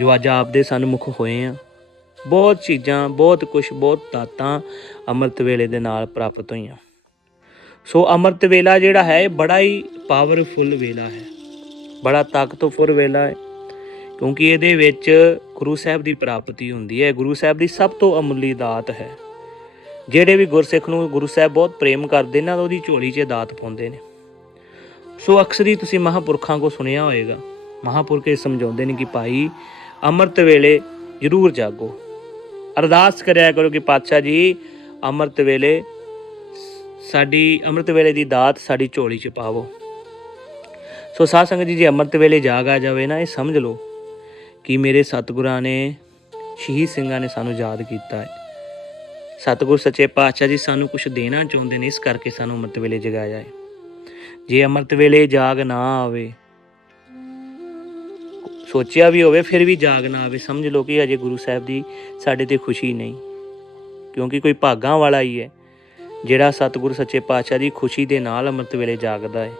ਜੋ ਅੱਜ ਆਪਦੇ ਸਨਮੁਖ ਹੋਏ ਆ। ਬਹੁਤ ਚੀਜ਼ਾਂ, ਬਹੁਤ ਕੁਝ ਬਹੁਤ ਦਾਤਾਂ ਅੰਮ੍ਰਿਤ ਵੇਲੇ ਦੇ ਨਾਲ ਪ੍ਰਾਪਤ ਹੋਈਆਂ। ਸੋ ਅੰਮ੍ਰਿਤ ਵੇਲਾ ਜਿਹੜਾ ਹੈ, ਇਹ ਬੜਾ ਹੀ ਪਾਵਰਫੁਲ ਵੇਲਾ ਹੈ। ਬੜਾ ਤਾਕਤਵਰ ਵੇਲਾ ਹੈ। ਕਿਉਂਕਿ ਇਹਦੇ ਵਿੱਚ ਗੁਰੂ ਸਾਹਿਬ ਦੀ ਪ੍ਰਾਪਤੀ ਹੁੰਦੀ ਹੈ। ਗੁਰੂ ਸਾਹਿਬ ਦੀ ਸਭ ਤੋਂ ਅਮੁੱਲੀ ਦਾਤ ਹੈ। ਜਿਹੜੇ ਵੀ ਗੁਰਸਿੱਖ ਨੂੰ ਗੁਰੂ ਸਾਹਿਬ ਬਹੁਤ ਪ੍ਰੇਮ ਕਰਦੇ ਨੇ, ਉਹਦੀ ਝੋਲੀ 'ਚ ਦਾਤ ਪਾਉਂਦੇ ਨੇ। ਸੋ ਅਕਸਰ ਹੀ ਤੁਸੀਂ ਮਹਾਪੁਰਖਾਂ ਕੋ ਸੁਣਿਆ ਹੋਵੇਗਾ ਮਹਾਪੁਰਖ ਇਹ ਸਮਝਾਉਂਦੇ ਨੇ ਕਿ ਭਾਈ ਅੰਮ੍ਰਿਤ ਵੇਲੇ ਜ਼ਰੂਰ ਜਾਗੋ। ਅਰਦਾਸ ਕਰਿਆ ਕਰੋ ਕਿ ਪਾਤਸ਼ਾਹ ਜੀ, ਅੰਮ੍ਰਿਤ ਵੇਲੇ ਸਾਡੀ, ਅੰਮ੍ਰਿਤ ਵੇਲੇ ਦੀ ਦਾਤ ਸਾਡੀ ਝੋਲੀ 'ਚ ਪਾਵੋ। ਸੋ ਸਾਧ ਸੰਗਤ ਜੀ, ਜੇ ਅੰਮ੍ਰਿਤ ਵੇਲੇ ਜਾਗ ਆ ਜਾਵੇ ਨਾ, ਇਹ ਸਮਝ ਲਓ ਕਿ ਮੇਰੇ ਸਤਿਗੁਰਾਂ ਨੇ, ਸ਼ਹੀਦ ਸਿੰਘਾਂ ਨੇ ਸਾਨੂੰ ਯਾਦ ਕੀਤਾ ਹੈ। ਸਤਿਗੁਰ ਸੱਚੇ ਪਾਤਸ਼ਾਹ ਜੀ ਸਾਨੂੰ ਕੁਝ ਦੇਣਾ ਚਾਹੁੰਦੇ ਨੇ, ਇਸ ਕਰਕੇ ਸਾਨੂੰ ਅੰਮ੍ਰਿਤ ਵੇਲੇ ਜਗਾਇਆ ਹੈ। ਜੇ ਅੰਮ੍ਰਿਤ ਵੇਲੇ ਜਾਗ ਨਾ ਆਵੇ ਸੋਚਿਆ ਵੀ ਹੋਵੇ, ਫਿਰ ਵੀ ਜਾਗ ਨਾ ਆਵੇ। ਸਮਝ ਲਓ ਕਿ ਅਜੇ ਗੁਰੂ ਸਾਹਿਬ ਦੀ ਸਾਡੇ ਤੇ ਖੁਸ਼ੀ ਨਹੀਂ। ਕਿਉਂਕਿ ਕੋਈ ਭਾਗਾਂ ਵਾਲਾ ਹੀ ਹੈ, ਜਿਹੜਾ ਸਤਿਗੁਰ ਸੱਚੇ ਪਾਤਸ਼ਾਹ ਦੀ ਖੁਸ਼ੀ ਦੇ ਨਾਲ ਅੰਮ੍ਰਿਤ ਵੇਲੇ ਜਾਗਦਾ ਹੈ।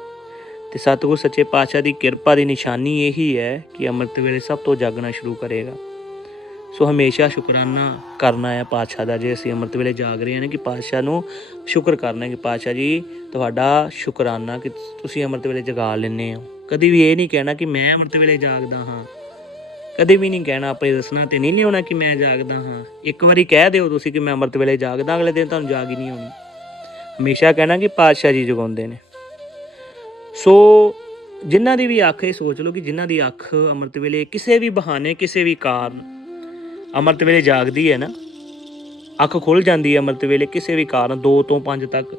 ਤੇ ਸਤਿਗੁਰ ਸੱਚੇ ਪਾਤਸ਼ਾਹ ਦੀ ਕਿਰਪਾ ਦੀ ਨਿਸ਼ਾਨੀ ਇਹੀ ਹੈ ਕਿ ਅੰਮ੍ਰਿਤ ਵੇਲੇ ਸਭ ਤੋਂ ਜਾਗਣਾ ਸ਼ੁਰੂ ਕਰੇਗਾ। ਸੋ ਹਮੇਸ਼ਾ ਸ਼ੁਕਰਾਨਾ ਕਰਨਾ ਹੈ ਪਾਤਸ਼ਾਹ ਦਾ, ਜੇ ਅਸੀਂ ਅੰਮ੍ਰਿਤ ਵੇਲੇ ਜਾਗ ਰਹੇ ਹਾਂ ਨਾ ਕਿ ਪਾਤਸ਼ਾਹ ਨੂੰ ਸ਼ੁਕਰ ਕਰਨਾ ਹੈ ਕਿ ਪਾਤਸ਼ਾਹ ਜੀ, ਤੁਹਾਡਾ ਸ਼ੁਕਰਾਨਾ ਕਿ ਤੁਸੀਂ ਅੰਮ੍ਰਿਤ ਵੇਲੇ ਜਗਾ ਲੈਂਦੇ ਹੋ। ਕਦੀ ਵੀ ਇਹ ਨਹੀਂ ਕਹਿਣਾ ਕਿ ਮੈਂ ਅੰਮ੍ਰਿਤ ਵੇਲੇ ਜਾਗਦਾ ਹਾਂ। ਕਦੇ ਵੀ ਨਹੀਂ ਕਹਿਣਾ ਆਪਣੇ ਦੱਸਣਾ ਤੇ ਨਹੀਂ ਲਿਆਉਣਾ ਕਿ ਮੈਂ ਜਾਗਦਾ ਹਾਂ। ਇੱਕ ਵਾਰੀ ਕਹਿ ਦਿਓ ਤੁਸੀਂ ਕਿ ਮੈਂ ਅੰਮ੍ਰਿਤ ਵੇਲੇ ਜਾਗਦਾ, ਅਗਲੇ ਦਿਨ ਤੁਹਾਨੂੰ ਜਾਗ ਹੀ ਨਹੀਂ ਆਉਣੀ। ਹਮੇਸ਼ਾ ਕਹਿਣਾ ਕਿ ਪਾਤਸ਼ਾਹ ਜੀ ਜਗਾਉਂਦੇ ਨੇ। ਸੋ ਜਿਨ੍ਹਾਂ ਦੀ ਵੀ ਅੱਖ ਇਹ ਸੋਚ ਲਓ ਕਿ ਜਿਨ੍ਹਾਂ ਦੀ ਅੱਖ ਅੰਮ੍ਰਿਤ ਵੇਲੇ ਕਿਸੇ ਵੀ ਬਹਾਨੇ, ਕਿਸੇ ਵੀ ਕਾਰਨ ਅੰਮ੍ਰਿਤ ਵੇਲੇ ਜਾਗਦੀ ਹੈ ਨਾ, ਅੱਖ ਖੁੱਲ ਜਾਂਦੀ ਹੈ ਅੰਮ੍ਰਿਤ ਵੇਲੇ ਕਿਸੇ ਵੀ ਕਾਰਨ 2 ਤੋਂ 5 ਤੱਕ।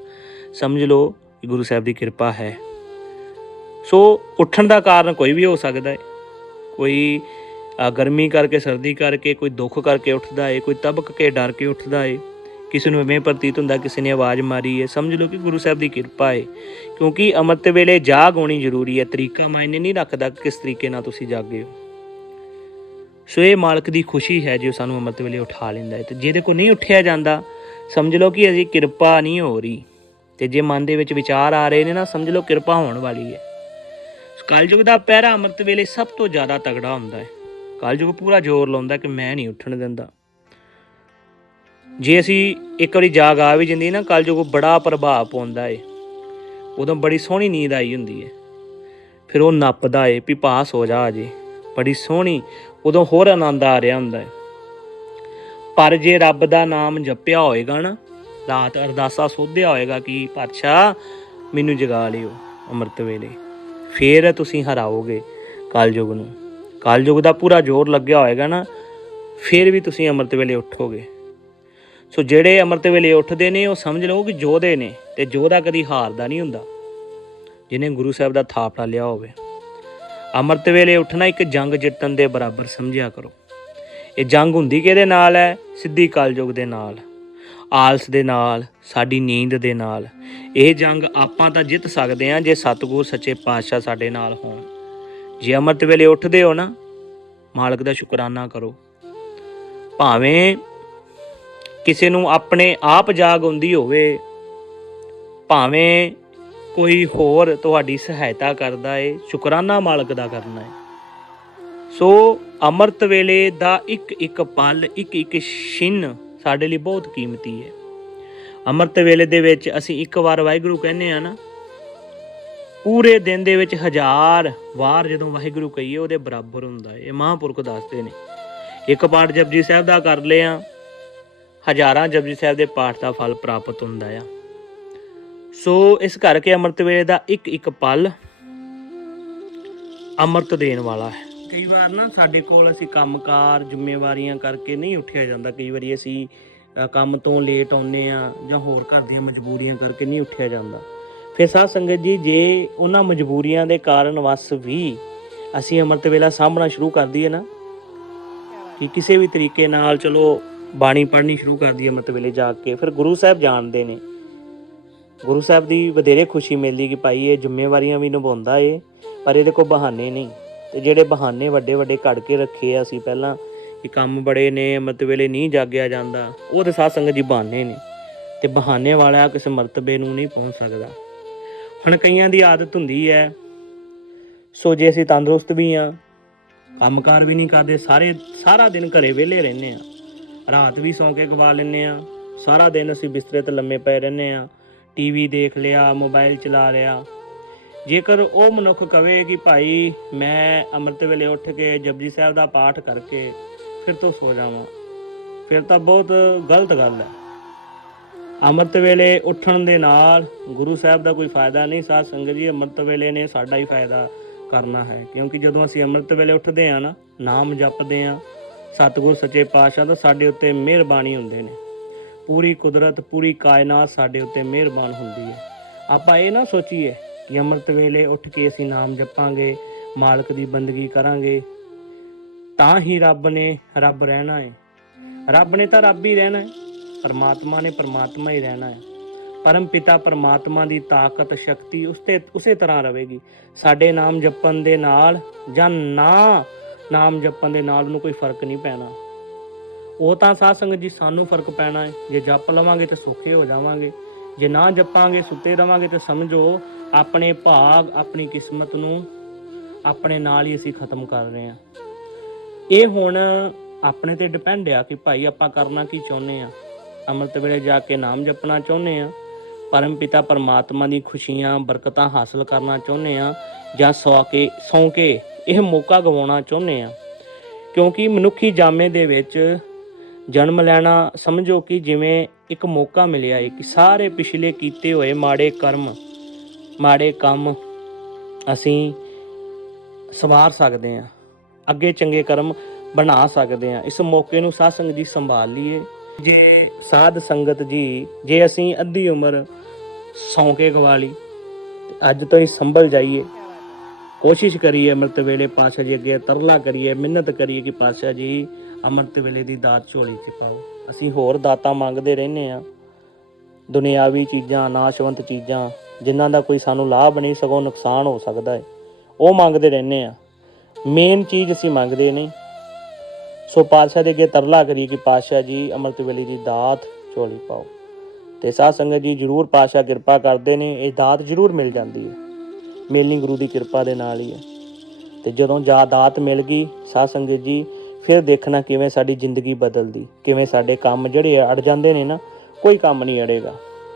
ਸਮਝ ਲਓ ਗੁਰੂ ਸਾਹਿਬ ਦੀ ਕਿਰਪਾ ਹੈ। ਸੋ ਉੱਠਣ ਦਾ ਕਾਰਨ ਕੋਈ ਵੀ ਹੋ ਸਕਦਾ ਹੈ। ਕੋਈ ਗਰਮੀ ਕਰਕੇ, ਸਰਦੀ ਕਰਕੇ, ਕੋਈ ਦੁੱਖ ਕਰਕੇ ਉੱਠਦਾ ਹੈ, ਕੋਈ ਤਬਕ ਕੇ ਡਰ ਕੇ ਉੱਠਦਾ ਹੈ। ਕਿਸੇ ਨੂੰ ਇਵੇਂ ਪ੍ਰਤੀਤ ਹੁੰਦਾ, ਕਿਸੇ ਨੇ ਆਵਾਜ਼ ਮਾਰੀ ਹੈ। ਸਮਝ ਲਓ ਕਿ ਗੁਰੂ ਸਾਹਿਬ ਦੀ ਕਿਰਪਾ ਹੈ। ਕਿਉਂਕਿ ਅੰਮ੍ਰਿਤ ਵੇਲੇ ਜਾਗ ਹੋਣੀ ਜ਼ਰੂਰੀ ਹੈ। ਤਰੀਕਾ ਮਾਇਨੇ ਨਹੀਂ ਰੱਖਦਾ ਕਿ ਕਿਸ ਤਰੀਕੇ ਨਾਲ ਤੁਸੀਂ ਜਾਗੇ ਹੋ। ਸੋ ਇਹ ਮਾਲਕ ਦੀ ਖੁਸ਼ੀ ਹੈ ਜੋ ਸਾਨੂੰ ਅੰਮ੍ਰਿਤ ਵੇਲੇ ਉਠਾ ਲੈਂਦਾ ਹੈ। ਤੇ ਜਿਹਦੇ ਕੋ ਨਹੀਂ ਉੱਠਿਆ ਜਾਂਦਾ, ਸਮਝ ਲਓ ਕਿ ਅਜੇ ਕਿਰਪਾ ਨਹੀਂ ਹੋ ਰਹੀ। ਤੇ ਜੇ ਮਨ ਦੇ ਵਿੱਚ ਵਿਚਾਰ ਆ ਰਹੇ ਨੇ ਨਾ, ਸਮਝ ਲਓ ਕਿਰਪਾ ਹੋਣ ਵਾਲੀ ਹੈ। ਕਲਯੁਗ ਦਾ ਪਹਿਰਾ ਅੰਮ੍ਰਿਤ ਵੇਲੇ ਸਭ ਤੋਂ ਜ਼ਿਆਦਾ ਤਗੜਾ ਹੁੰਦਾ ਹੈ। ਕਲਯੁਗ ਪੂਰਾ ਜ਼ੋਰ ਲਾਉਂਦਾ ਕਿ ਮੈਂ ਨਹੀਂ ਉੱਠਣ ਦਿੰਦਾ। ਜੇ ਅਸੀਂ ਇੱਕ ਵਾਰੀ ਜਾਗ ਆ ਵੀ ਜਾਂਦੀ ਨਾ, ਕਲਯੁਗ ਬੜਾ ਪ੍ਰਭਾਵ ਪਾਉਂਦਾ ਏ। ਉਦੋਂ ਬੜੀ ਸੋਹਣੀ ਨੀਂਦ ਆਈ ਹੁੰਦੀ ਏ। ਫਿਰ ਉਹ ਨੱਪਦਾ ਏ ਵੀ ਪਾਸ ਹੋ ਜਾ ਅਜੇ। ਬੜੀ ਸੋਹਣੀ, ਉਦੋਂ ਹੋਰ ਆਨੰਦ ਆ ਰਿਹਾ ਹੁੰਦਾ ਏ। ਪਰ ਜੇ ਰੱਬ ਦਾ ਨਾਮ ਜਪਿਆ ਹੋਏਗਾ ਨਾ, ਰਾਤ ਅਰਦਾਸਾ ਸੋਧਿਆ ਹੋਏਗਾ ਕਿ, ਪਾਤਸ਼ਾਹ, ਮੈਨੂੰ ਜਗਾ ਲਿਓ ਅੰਮ੍ਰਿਤ ਵੇਲੇ। ਫੇਰ ਤੁਸੀਂ ਹਰਾਓਗੇ ਕਾਲਯੁਗ ਨੂੰ। ਕਲਯੁਗ ਦਾ ਪੂਰਾ ਜ਼ੋਰ ਲੱਗਿਆ ਹੋਏਗਾ ਨਾ, ਫੇਰ ਵੀ ਤੁਸੀਂ ਅੰਮ੍ਰਿਤ ਵੇਲੇ ਉੱਠੋਗੇ। ਸੋ ਜਿਹੜੇ ਅੰਮ੍ਰਿਤ ਵੇਲੇ ਉੱਠਦੇ ਨੇ, ਉਹ ਸਮਝ ਲਓ ਕਿ ਯੋਧੇ ਨੇ ਤੇ ਜੋਧਾ ਕਦੀ ਹਾਰਦਾ ਨਹੀਂ ਹੁੰਦਾ, ਜਿਹਨੇ ਗੁਰੂ ਸਾਹਿਬ ਦਾ ਥਾਪੜਾ ਲਿਆ ਹੋਵੇ। ਅੰਮ੍ਰਿਤ ਵੇਲੇ ਉੱਠਣਾ ਇੱਕ ਜੰਗ ਜਿੱਤਣ ਦੇ ਬਰਾਬਰ ਸਮਝਿਆ ਕਰੋ। ਇਹ ਜੰਗ ਹੁੰਦੀ ਕਿਹਦੇ ਨਾਲ ਹੈ? ਸਿੱਧੀ ਕਲਯੁਗ ਦੇ ਨਾਲ। ਆਲਸ ਦੇ ਨਾਲ, ਸਾਡੀ ਨੀਂਦ ਦੇ ਨਾਲ। ਇਹ ਜੰਗ ਆਪਾਂ ਤਾਂ ਜਿੱਤ ਸਕਦੇ ਹਾਂ ਜੇ ਸਤਿਗੁਰ ਸੱਚੇ ਪਾਤਸ਼ਾਹ ਸਾਡੇ ਨਾਲ ਹੋਣ। ਜੇ ਅੰਮ੍ਰਿਤ ਵੇਲੇ ਉੱਠਦੇ ਹੋ ਨਾ, ਮਾਲਕ ਦਾ ਸ਼ੁਕਰਾਨਾ ਕਰੋ। ਭਾਵੇਂ ਕਿਸੇ ਨੂੰ ਆਪਣੇ ਆਪ ਜਾਗ ਹੁੰਦੀ ਹੋਵੇ, ਭਾਵੇਂ ਕੋਈ ਹੋਰ ਤੁਹਾਡੀ ਸਹਾਇਤਾ ਕਰਦਾ ਏ, ਸ਼ੁਕਰਾਨਾ ਮਾਲਕ ਦਾ ਕਰਨਾ ਹੈ ਸੋ ਅੰਮ੍ਰਿਤ ਵੇਲੇ ਦਾ ਇੱਕ ਇੱਕ ਪਲ ਇੱਕ ਇੱਕ ਛਿੰਨ ਸਾਡੇ ਲਈ ਬਹੁਤ ਕੀਮਤੀ ਹੈ। ਅੰਮ੍ਰਿਤ ਵੇਲੇ ਦੇ ਵਿੱਚ ਅਸੀਂ ਇੱਕ ਵਾਰ ਵਾਹਿਗੁਰੂ ਕਹਿੰਦੇ ਆ ਨਾ, ਪੂਰੇ ਦਿਨ ਦੇ ਵਿੱਚ ਹਜ਼ਾਰ ਵਾਰ ਜਦੋਂ ਵਾਹਿਗੁਰੂ ਕਹੀਏ ਉਹਦੇ ਬਰਾਬਰ ਹੁੰਦਾ ਹੈ। ਇਹ ਮਹਾਂਪੁਰਖ ਦੱਸਦੇ ਨੇ। ਇੱਕ ਪਾਠ ਜਪਜੀ ਸਾਹਿਬ ਦਾ ਕਰ ਲਿਆ। ਹਜ਼ਾਰਾਂ ਜਪਜੀ ਸਾਹਿਬ ਦੇ ਪਾਠ ਦਾ ਫਲ ਪ੍ਰਾਪਤ ਹੁੰਦਾ ਆ। ਸੋ ਇਸ ਕਰਕੇ ਅੰਮ੍ਰਿਤ ਵੇਲੇ ਦਾ ਇੱਕ ਇੱਕ ਪਲ ਅੰਮ੍ਰਿਤ ਦੇਣ ਵਾਲਾ ਹੈ। ਕਈ ਵਾਰ ਨਾ ਸਾਡੇ ਕੋਲ ਅਸੀਂ ਕੰਮਕਾਰ, ਜ਼ਿੰਮੇਵਾਰੀਆਂ ਕਰਕੇ ਨਹੀਂ ਉੱਠਿਆ ਜਾਂਦਾ। ਕਈ ਵਾਰੀ ਅਸੀਂ ਕੰਮ ਤੋਂ ਲੇਟ ਆਉਂਦੇ ਆ ਜਾਂ ਹੋਰ ਘਰ ਦੀਆਂ ਮਜਬੂਰੀਆਂ ਕਰਕੇ ਨਹੀਂ ਉੱਠਿਆ ਜਾਂਦਾ। ਫਿਰ ਸਾਧ ਸੰਗਤ ਜੀ, ਜੇ ਉਹਨਾਂ ਮਜਬੂਰੀਆਂ ਦੇ ਕਾਰਨ ਵਸ ਵੀ ਅਸੀਂ ਅੰਮ੍ਰਿਤ ਵੇਲਾ ਸਾਂਭਣਾ ਸ਼ੁਰੂ ਕਰ ਦਈਏ ਨਾ, ਕਿ ਕਿਸੇ ਵੀ ਤਰੀਕੇ ਨਾਲ ਚਲੋ ਬਾਣੀ ਪੜ੍ਹਨੀ ਸ਼ੁਰੂ ਕਰ ਦਈਏ ਅੰਮ੍ਰਿਤ ਵੇਲੇ ਜਾ ਕੇ, ਫਿਰ ਗੁਰੂ ਸਾਹਿਬ ਜਾਣਦੇ ਨੇ। ਗੁਰੂ ਸਾਹਿਬ ਦੀ ਵਧੇਰੇ ਖੁਸ਼ੀ ਮਿਲਦੀ ਕਿ ਭਾਈ ਇਹ ਜ਼ਿੰਮੇਵਾਰੀਆਂ ਵੀ ਨਿਭਾਉਂਦਾ ਏ, ਪਰ ਇਹਦੇ ਕੋਲ ਬਹਾਨੇ ਨਹੀਂ। ਤੇ ਜਿਹੜੇ ਬਹਾਨੇ ਵੱਡੇ ਵੱਡੇ ਘੜ ਕੇ ਰੱਖੇ ਆ ਅਸੀਂ ਪਹਿਲਾਂ ਕਿ ਕੰਮ ਬੜੇ ਨੇ ਅੰਮ੍ਰਿਤ ਵੇਲੇ ਨਹੀਂ ਜਾਗਿਆ ਜਾਂਦਾ, ਉਹ ਤੇ ਸਾਧ ਸੰਗਤ ਜੀ ਬਹਾਨੇ ਨੇ। ਤੇ ਬਹਾਨੇ ਵਾਲਾ ਕਿਸੇ ਮਰਤਬੇ ਨੂੰ ਨਹੀਂ ਪਹੁੰਚ ਸਕਦਾ। ਹੁਣ ਕਈਆਂ ਦੀ ਆਦਤ ਹੁੰਦੀ ਹੈ, ਸੋ ਜੇ ਅਸੀਂ ਤੰਦਰੁਸਤ ਵੀ ਆ ਕੰਮਕਾਰ ਵੀ ਨਹੀਂ ਕਰਦੇ, ਸਾਰੇ, ਸਾਰਾ ਦਿਨ ਘਰੇ ਵਿਹਲੇ ਰਹਿੰਦੇ ਆ ਰਾਤ ਵੀ ਸੌਂ ਕੇ ਗਵਾ ਲੈਂਦੇ ਆ ਸਾਰਾ ਦਿਨ ਅਸੀਂ ਬਿਸਤਰੇ ਤੇ ਲੰਮੇ ਪਏ ਰਹਿੰਦੇ ਆ ਟੀਵੀ ਦੇਖ ਲਿਆ, ਮੋਬਾਈਲ ਚਲਾ ਲਿਆ ਜੇਕਰ ਉਹ ਮਨੁੱਖ ਕਵੇ ਕਿ ਭਾਈ ਮੈਂ ਅੰਮ੍ਰਿਤ ਵੇਲੇ ਉੱਠ ਕੇ ਜਪਜੀ ਸਾਹਿਬ ਦਾ ਪਾਠ ਕਰਕੇ ਫਿਰ ਤੋਂ ਸੋ ਜਾਵਾਂ, ਫਿਰ ਤਾਂ ਬਹੁਤ ਗਲਤ ਗੱਲ ਹੈ। ਅੰਮ੍ਰਿਤ ਵੇਲੇ ਉੱਠਣ ਦੇ ਨਾਲ ਗੁਰੂ ਸਾਹਿਬ ਦਾ ਕੋਈ ਫਾਇਦਾ ਨਹੀਂ, ਸਾਧ ਸੰਗਤ ਜੀ ਅੰਮ੍ਰਿਤ ਵੇਲੇ ਨੇ ਸਾਡਾ ਹੀ ਫਾਇਦਾ ਕਰਨਾ ਹੈ। ਕਿਉਂਕਿ ਜਦੋਂ ਅਸੀਂ ਅੰਮ੍ਰਿਤ ਵੇਲੇ ਉੱਠਦੇ ਆ ਨਾ, ਨਾਮ ਜਪਦੇ ਆ ਸਤਿਗੁਰ, ਸੱਚੇ ਪਾਤਸ਼ਾਹ ਤਾਂ ਸਾਡੇ ਉੱਤੇ ਮਿਹਰਬਾਨੀ ਹੁੰਦੇ ਨੇ। ਪੂਰੀ ਕੁਦਰਤ, ਪੂਰੀ ਕਾਇਨਾਤ ਸਾਡੇ ਉੱਤੇ ਮਿਹਰਬਾਨ ਹੁੰਦੀ ਹੈ। ਆਪਾਂ ਇਹ ਨਾ ਸੋਚੀਏ ਕਿ ਅੰਮ੍ਰਿਤ ਵੇਲੇ ਉੱਠ ਕੇ ਅਸੀਂ ਨਾਮ ਜਪਾਂਗੇ, ਮਾਲਕ ਦੀ ਬੰਦਗੀ ਕਰਾਂਗੇ। ਤਾਂ ਹੀ ਰੱਬ ਨੇ, ਰੱਬ ਰਹਿਣਾ ਹੈ ਰੱਬ ਨੇ ਤਾਂ ਰੱਬ ਹੀ ਰਹਿਣਾ ਹੈ ਪਰਮਾਤਮਾ ਨੇ ਪਰਮਾਤਮਾ ਹੀ ਰਹਿਣਾ ਹੈ ਪਰਮ ਪਿਤਾ ਪਰਮਾਤਮਾ ਦੀ ਤਾਕਤ, ਸ਼ਕਤੀ ਉਸਤੇ, ਉਸੇ ਤਰ੍ਹਾਂ ਰਹੇਗੀ। ਸਾਡੇ ਨਾਮ ਜਪਣ ਦੇ ਨਾਲ ਜਾਂ ਨਾ ਨਾਮ ਜਪਣ ਦੇ ਨਾਲ ਉਹਨੂੰ ਕੋਈ ਫ਼ਰਕ ਨਹੀਂ ਪੈਣਾ। ਉਹ ਤਾਂ ਸਾਧ ਸੰਗਤ ਜੀ, ਸਾਨੂੰ ਫ਼ਰਕ ਪੈਣਾ ਹੈ ਜੇ ਜਪ ਲਵਾਂਗੇ ਤੇ ਸੌਖੇ ਹੋ ਜਾਵਾਂਗੇ। ਜੇ ਨਾ ਜਪਾਂਗੇ, ਸੁੱਤੇ ਰਵਾਂਗੇ ਤੇ ਸਮਝੋ ਆਪਣੇ ਭਾਗ, ਆਪਣੀ ਕਿਸਮਤ ਨੂੰ ਆਪਣੇ ਨਾਲ ਹੀ ਅਸੀਂ ਖਤਮ ਕਰ ਰਹੇ ਹਾਂ। ਇਹ ਹੁਣ ਆਪਣੇ ਤੇ ਡਿਪੈਂਡ ਆ ਕਿ ਭਾਈ ਆਪਾਂ ਕਰਨਾ ਕੀ ਚਾਹੁੰਦੇ ਆ ਅੰਮ੍ਰਿਤ ਵੇਲੇ ਜਾ ਕੇ ਨਾਮ ਜਪਣਾ ਚਾਹੁੰਦੇ ਆ ਪਰਮ ਪਿਤਾ ਪਰਮਾਤਮਾ ਦੀ ਖੁਸ਼ੀਆਂ, ਬਰਕਤਾਂ ਹਾਸਲ ਕਰਨਾ ਚਾਹੁੰਦੇ ਆ ਜਾਂ ਸੌ ਕੇ, ਸੌਂ ਕੇ ਇਹ ਮੌਕਾ ਗਵਾਉਣਾ ਚਾਹੁੰਦੇ ਆ ਕਿਉਂਕਿ ਮਨੁੱਖੀ ਜਾਮੇ ਦੇ ਵਿੱਚ ਜਨਮ ਲੈਣਾ, ਸਮਝੋ ਕਿ ਜਿਵੇਂ ਇੱਕ ਮੌਕਾ ਮਿਲਿਆ ਹੈ ਕਿ ਸਾਰੇ ਪਿਛਲੇ ਕੀਤੇ ਹੋਏ ਮਾੜੇ ਕਰਮ ਮਾੜੇ ਕੰਮ ਅਸੀਂ ਸਵਾਰ ਸਕਦੇ ਹਾਂ, ਅੱਗੇ ਚੰਗੇ ਕਰਮ ਬਣਾ ਸਕਦੇ ਹਾਂ। ਇਸ ਮੌਕੇ ਨੂੰ ਸਾਧ ਸੰਗਤ ਜੀ ਸੰਭਾਲ ਲਈਏ। ਜੇ ਸਾਧ ਸੰਗਤ ਜੀ, ਜੇ ਅਸੀਂ ਅੱਧੀ ਉਮਰ ਸੌਂਕੇ ਗਵਾ ਲਈ ਅੱਜ ਤੋਂ ਹੀ ਸੰਭਲ ਜਾਈਏ। ਕੋਸ਼ਿਸ਼ ਕਰੀਏ ਅੰਮ੍ਰਿਤ ਵੇਲੇ ਪਾਤਸ਼ਾਹ ਜੀ ਅੱਗੇ ਤਰਲਾ ਕਰੀਏ ਮਿਹਨਤ ਕਰੀਏ ਕਿ ਪਾਤਸ਼ਾਹ ਜੀ ਅੰਮ੍ਰਿਤ ਵੇਲੇ ਦੀ ਦਾਤ ਝੋਲੀ 'ਚ ਪਾਓ। ਅਸੀਂ ਹੋਰ ਦਾਤਾਂ ਮੰਗਦੇ ਰਹਿੰਦੇ ਆ ਦੁਨਿਆਵੀ ਚੀਜ਼ਾਂ ਨਾਸ਼ਵੰਤ ਚੀਜ਼ਾਂ ਜਿਨ੍ਹਾਂ ਦਾ ਕੋਈ ਸਾਨੂੰ ਲਾਭ ਨਹੀਂ ਸਗੋਂ ਨੁਕਸਾਨ ਹੋ ਸਕਦਾ ਹੈ। ਉਹ ਮੰਗਦੇ ਰਹਿੰਦੇ ਆ ਮੇਨ ਚੀਜ਼ ਅਸੀਂ ਮੰਗਦੇ ਨੇ ਸੋ ਪਾਤਸ਼ਾਹ ਦੇ ਅੱਗੇ ਤਰਲਾ ਕਰੀਏ ਕਿ ਪਾਤਸ਼ਾਹ ਜੀ, ਅੰਮ੍ਰਿਤ ਵੇਲੇ ਦੀ ਦਾਤ ਝੋਲੀ ਪਾਓ। ਤੇ ਸਾਧ ਸੰਗਤ ਜੀ, ਜਰੂਰ ਪਾਤਸ਼ਾਹ ਕਿਰਪਾ ਕਰਦੇ ਨੇ, ਇਹ ਦਾਤ ਜਰੂਰ ਮਿਲ ਜਾਂਦੀ ਹੈ। ਮਿਲਣੀ ਗੁਰੂ ਦੀ ਕਿਰਪਾ ਦੇ ਨਾਲ ਹੀ ਹੈ। ਤੇ ਜਦੋਂ ਜਾ ਦਾਤ ਮਿਲ ਗਈ, ਸਾਧ ਸੰਗਤ ਜੀ, ਫਿਰ ਦੇਖਣਾ ਕਿਵੇਂ ਸਾਡੀ ਜ਼ਿੰਦਗੀ ਬਦਲਦੀ, ਕਿਵੇਂ ਸਾਡੇ ਕੰਮ ਜਿਹੜੇ ਅੜ ਜਾਂਦੇ ਨੇ ਨਾ, ਕੋਈ ਕੰਮ ਨਹੀਂ ਅੜੇਗਾ।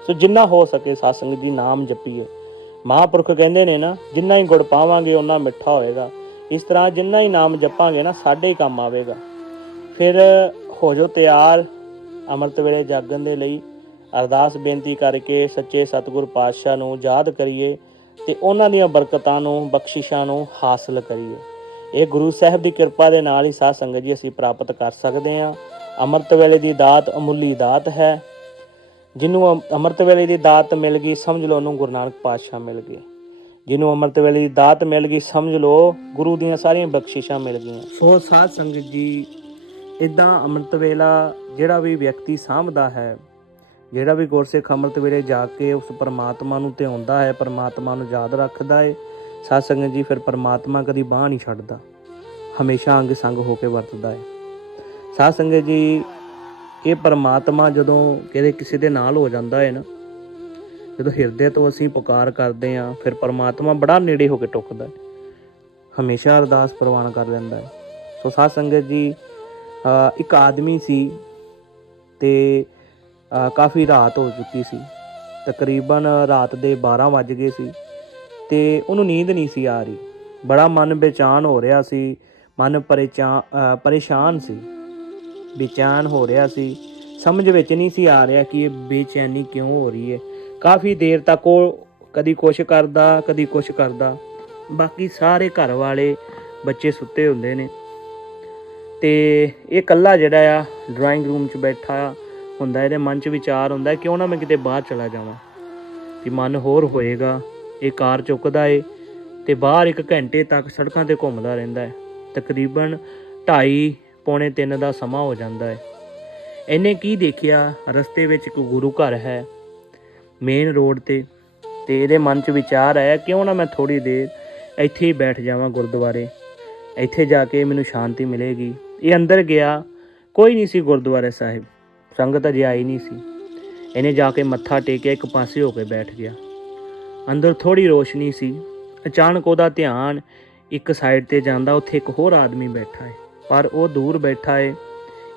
ਸੋ ਜਿੰਨਾ ਹੋ ਸਕੇ ਸਾਧ ਜੀ ਨਾਮ ਜਪੀਏ। ਮਹਾਂਪੁਰਖ ਕਹਿੰਦੇ ਨੇ ਨਾ, ਜਿੰਨਾ ਹੀ ਗੁੜ ਪਾਵਾਂਗੇ ਉਨਾ ਮਿੱਠਾ ਹੋਏਗਾ। ਇਸ ਤਰ੍ਹਾਂ ਜਿੰਨਾ ਹੀ ਨਾਮ ਜਪਾਂਗੇ ਨਾ, ਸਾਡੇ ਹੀ ਕੰਮ ਆਵੇਗਾ। ਫਿਰ ਹੋ ਜੋ ਤਿਆਰ, ਅੰਮ੍ਰਿਤ ਵੇਲੇ ਜਾਗਣ ਦੇ ਲਈ, ਅਰਦਾਸ ਬੇਨਤੀ ਕਰਕੇ ਸੱਚੇ ਸਤਿਗੁਰ ਪਾਤਸ਼ਾਹ ਨੂੰ ਯਾਦ ਕਰੀਏ ਤੇ ਉਹਨਾਂ ਦੀਆਂ ਬਰਕਤਾਂ ਨੂੰ, ਬਖਸ਼ਿਸ਼ਾਂ ਨੂੰ ਹਾਸਲ ਕਰੀਏ। ਇਹ ਗੁਰੂ ਸਾਹਿਬ ਦੀ ਕਿਰਪਾ ਦੇ ਨਾਲ ਹੀ ਸਾਧ ਸੰਗਤ ਜੀ ਅਸੀਂ ਪ੍ਰਾਪਤ ਕਰ ਸਕਦੇ ਹਾਂ। ਅੰਮ੍ਰਿਤ ਵੇਲੇ ਦੀ ਦਾਤ ਅਮੁੱਲੀ ਦਾਤ ਹੈ। ਜਿਹਨੂੰ ਅਮ- ਅੰਮ੍ਰਿਤ ਵੇਲੇ ਦੀ ਦਾਤ ਮਿਲ ਗਈ, ਸਮਝ ਲਓ ਉਹਨੂੰ ਗੁਰੂ ਨਾਨਕ ਪਾਤਸ਼ਾਹ ਮਿਲ ਗਏ। ਜਿਹਨੂੰ ਅੰਮ੍ਰਿਤ ਵੇਲੇ ਦੀ ਦਾਤ ਮਿਲ ਗਈ, ਸਮਝ ਲਓ ਗੁਰੂ ਦੀਆਂ ਸਾਰੀਆਂ ਬਖਸ਼ਿਸ਼ਾਂ ਮਿਲ ਗਈਆਂ। ਸੋ ਸਾਧ ਸੰਗਤ ਜੀ ਇਦਾਂ ਅੰਮ੍ਰਿਤ ਵੇਲਾ ਜਿਹੜਾ ਵੀ ਵਿਅਕਤੀ ਸਾਂਭਦਾ ਹੈ, ਜਿਹੜਾ ਵੀ ਗੁਰਸਿੱਖ ਅੰਮ੍ਰਿਤ ਵੇਲੇ ਜਾ ਕੇ ਉਸ ਪਰਮਾਤਮਾ ਨੂੰ ਧਿਆਉਂਦਾ ਹੈ, ਪਰਮਾਤਮਾ ਨੂੰ ਯਾਦ ਰੱਖਦਾ ਹੈ ਸਾਧ ਸੰਗਤ ਜੀ, ਫਿਰ ਪਰਮਾਤਮਾ ਕਦੀ ਬਾਹ ਨਹੀਂ ਛੱਡਦਾ। ਹਮੇਸ਼ਾ ਅੰਗ ਸੰਗ ਹੋ ਕੇ ਵਰਤਦਾ ਹੈ ਸਾਧ ਸੰਗਤ ਜੀ ਇਹ ਪਰਮਾਤਮਾ ਜਦੋਂ ਕਿਤੇ ਕਿਸੇ ਦੇ ਨਾਲ ਹੋ ਜਾਂਦਾ ਹੈ ਨਾ, ਜਦੋਂ ਹਿਰਦੇ ਤੋਂ ਅਸੀਂ ਪੁਕਾਰ ਕਰਦੇ ਹਾਂ, ਫਿਰ ਪਰਮਾਤਮਾ ਬੜਾ ਨੇੜੇ ਹੋ ਕੇ ਟੁੱਕਦਾ ਹੈ। ਹਮੇਸ਼ਾ ਅਰਦਾਸ ਪ੍ਰਵਾਨ ਕਰ ਲੈਂਦਾ ਹੈ। ਸੋ ਸਾਧ ਸੰਗਤ ਜੀ ਇੱਕ ਆਦਮੀ ਸੀ ਤੇ ਕਾਫੀ ਰਾਤ ਹੋ ਚੁੱਕੀ ਸੀ। ਤਕਰੀਬਨ ਰਾਤ ਦੇ 12 ਵੱਜ ਗਏ ਸੀ ਤੇ ਉਹਨੂੰ ਨੀਂਦ ਨਹੀਂ ਸੀ ਆ ਰਹੀ। ਬੜਾ ਮਨ ਬੇਚੈਨ ਹੋ ਰਿਹਾ ਸੀ, ਮਨ ਪਰੇਚਾਨ ਪਰੇਸ਼ਾਨ ਸੀ। ਬੇਚੈਨ ਹੋ ਰਿਹਾ ਸੀ। ਸਮਝ ਵਿੱਚ ਨਹੀਂ ਸੀ ਆ ਰਿਹਾ ਕਿ ਇਹ ਬੇਚੈਨੀ ਕਿਉਂ ਹੋ ਰਹੀ ਹੈ। ਕਾਫੀ ਦੇਰ ਤੱਕ ਉਹ ਕਦੀ ਕੁਛ ਕਰਦਾ, ਕਦੀ ਕੁਛ ਕਰਦਾ। ਬਾਕੀ ਸਾਰੇ ਘਰ ਵਾਲੇ ਬੱਚੇ ਸੁੱਤੇ ਹੁੰਦੇ ਨੇ। ਤੇ ਇਹ ਇਕੱਲਾ ਜਿਹੜਾ ਆ ਡਰਾਇੰਗ ਰੂਮ 'ਚ ਬੈਠਾ ਹੁੰਦਾ, ਇਹਦੇ ਮਨ 'ਚ ਵਿਚਾਰ ਹੁੰਦਾ, ਕਿਉਂ ਨਾ ਮੈਂ ਕਿਤੇ ਬਾਹਰ ਚਲਾ ਜਾਵਾਂ? ਕਿ ਮਨ ਹੋਰ ਹੋਏਗਾ, ਇਹ ਕਾਰ ਚੁੱਕਦਾ ਏ, ਤੇ ਬਾਹਰ ਇੱਕ ਘੰਟੇ ਤੱਕ ਸੜਕਾਂ ਤੇ ਘੁੰਮਦਾ ਰਹਿੰਦਾ ਹੈ ਤਕਰੀਬਨ 2:30 ਪੌਣੇ 3 ਦਾ ਸਮਾਂ ਹੋ ਜਾਂਦਾ ਹੈ। ਇਹਨੇ ਕੀ ਦੇਖਿਆ? ਰਸਤੇ ਵਿੱਚ ਇੱਕ ਗੁਰੂ ਘਰ ਹੈ ਮੇਨ ਰੋਡ ਤੇ। ਤੇ ਇਹਦੇ ਮਨ 'ਚ ਵਿਚਾਰ ਆਇਆ, ਕਿਉਂ ਨਾ ਮੈਂ ਥੋੜੀ ਦੇਰ ਇੱਥੇ ਹੀ ਬੈਠ ਜਾਵਾਂ ਗੁਰਦੁਆਰੇ? ਇੱਥੇ ਜਾ ਕੇ ਮੈਨੂੰ ਸ਼ਾਂਤੀ ਮਿਲੇਗੀ। ਇਹ ਅੰਦਰ ਗਿਆ, ਕੋਈ ਨਹੀਂ ਸੀ ਗੁਰਦੁਆਰੇ ਸਾਹਿਬ। ਸੰਗਤ ਅਜੇ ਆਈ ਨਹੀਂ ਸੀ। ਇਹਨੇ ਜਾ ਕੇ ਮੱਥਾ ਟੇਕਿਆ, ਇੱਕ ਪਾਸੇ ਹੋ ਕੇ ਬੈਠ ਗਿਆ। ਅੰਦਰ ਥੋੜੀ ਰੋਸ਼ਨੀ ਸੀ। ਅਚਾਨਕ ਉਹਦਾ ਧਿਆਨ ਇੱਕ ਸਾਈਡ ਤੇ ਜਾਂਦਾ, ਉੱਥੇ ਇੱਕ ਹੋਰ ਆਦਮੀ ਬੈਠਾ ਹੈ। ਪਰ ਉਹ ਦੂਰ ਬੈਠਾ ਹੈ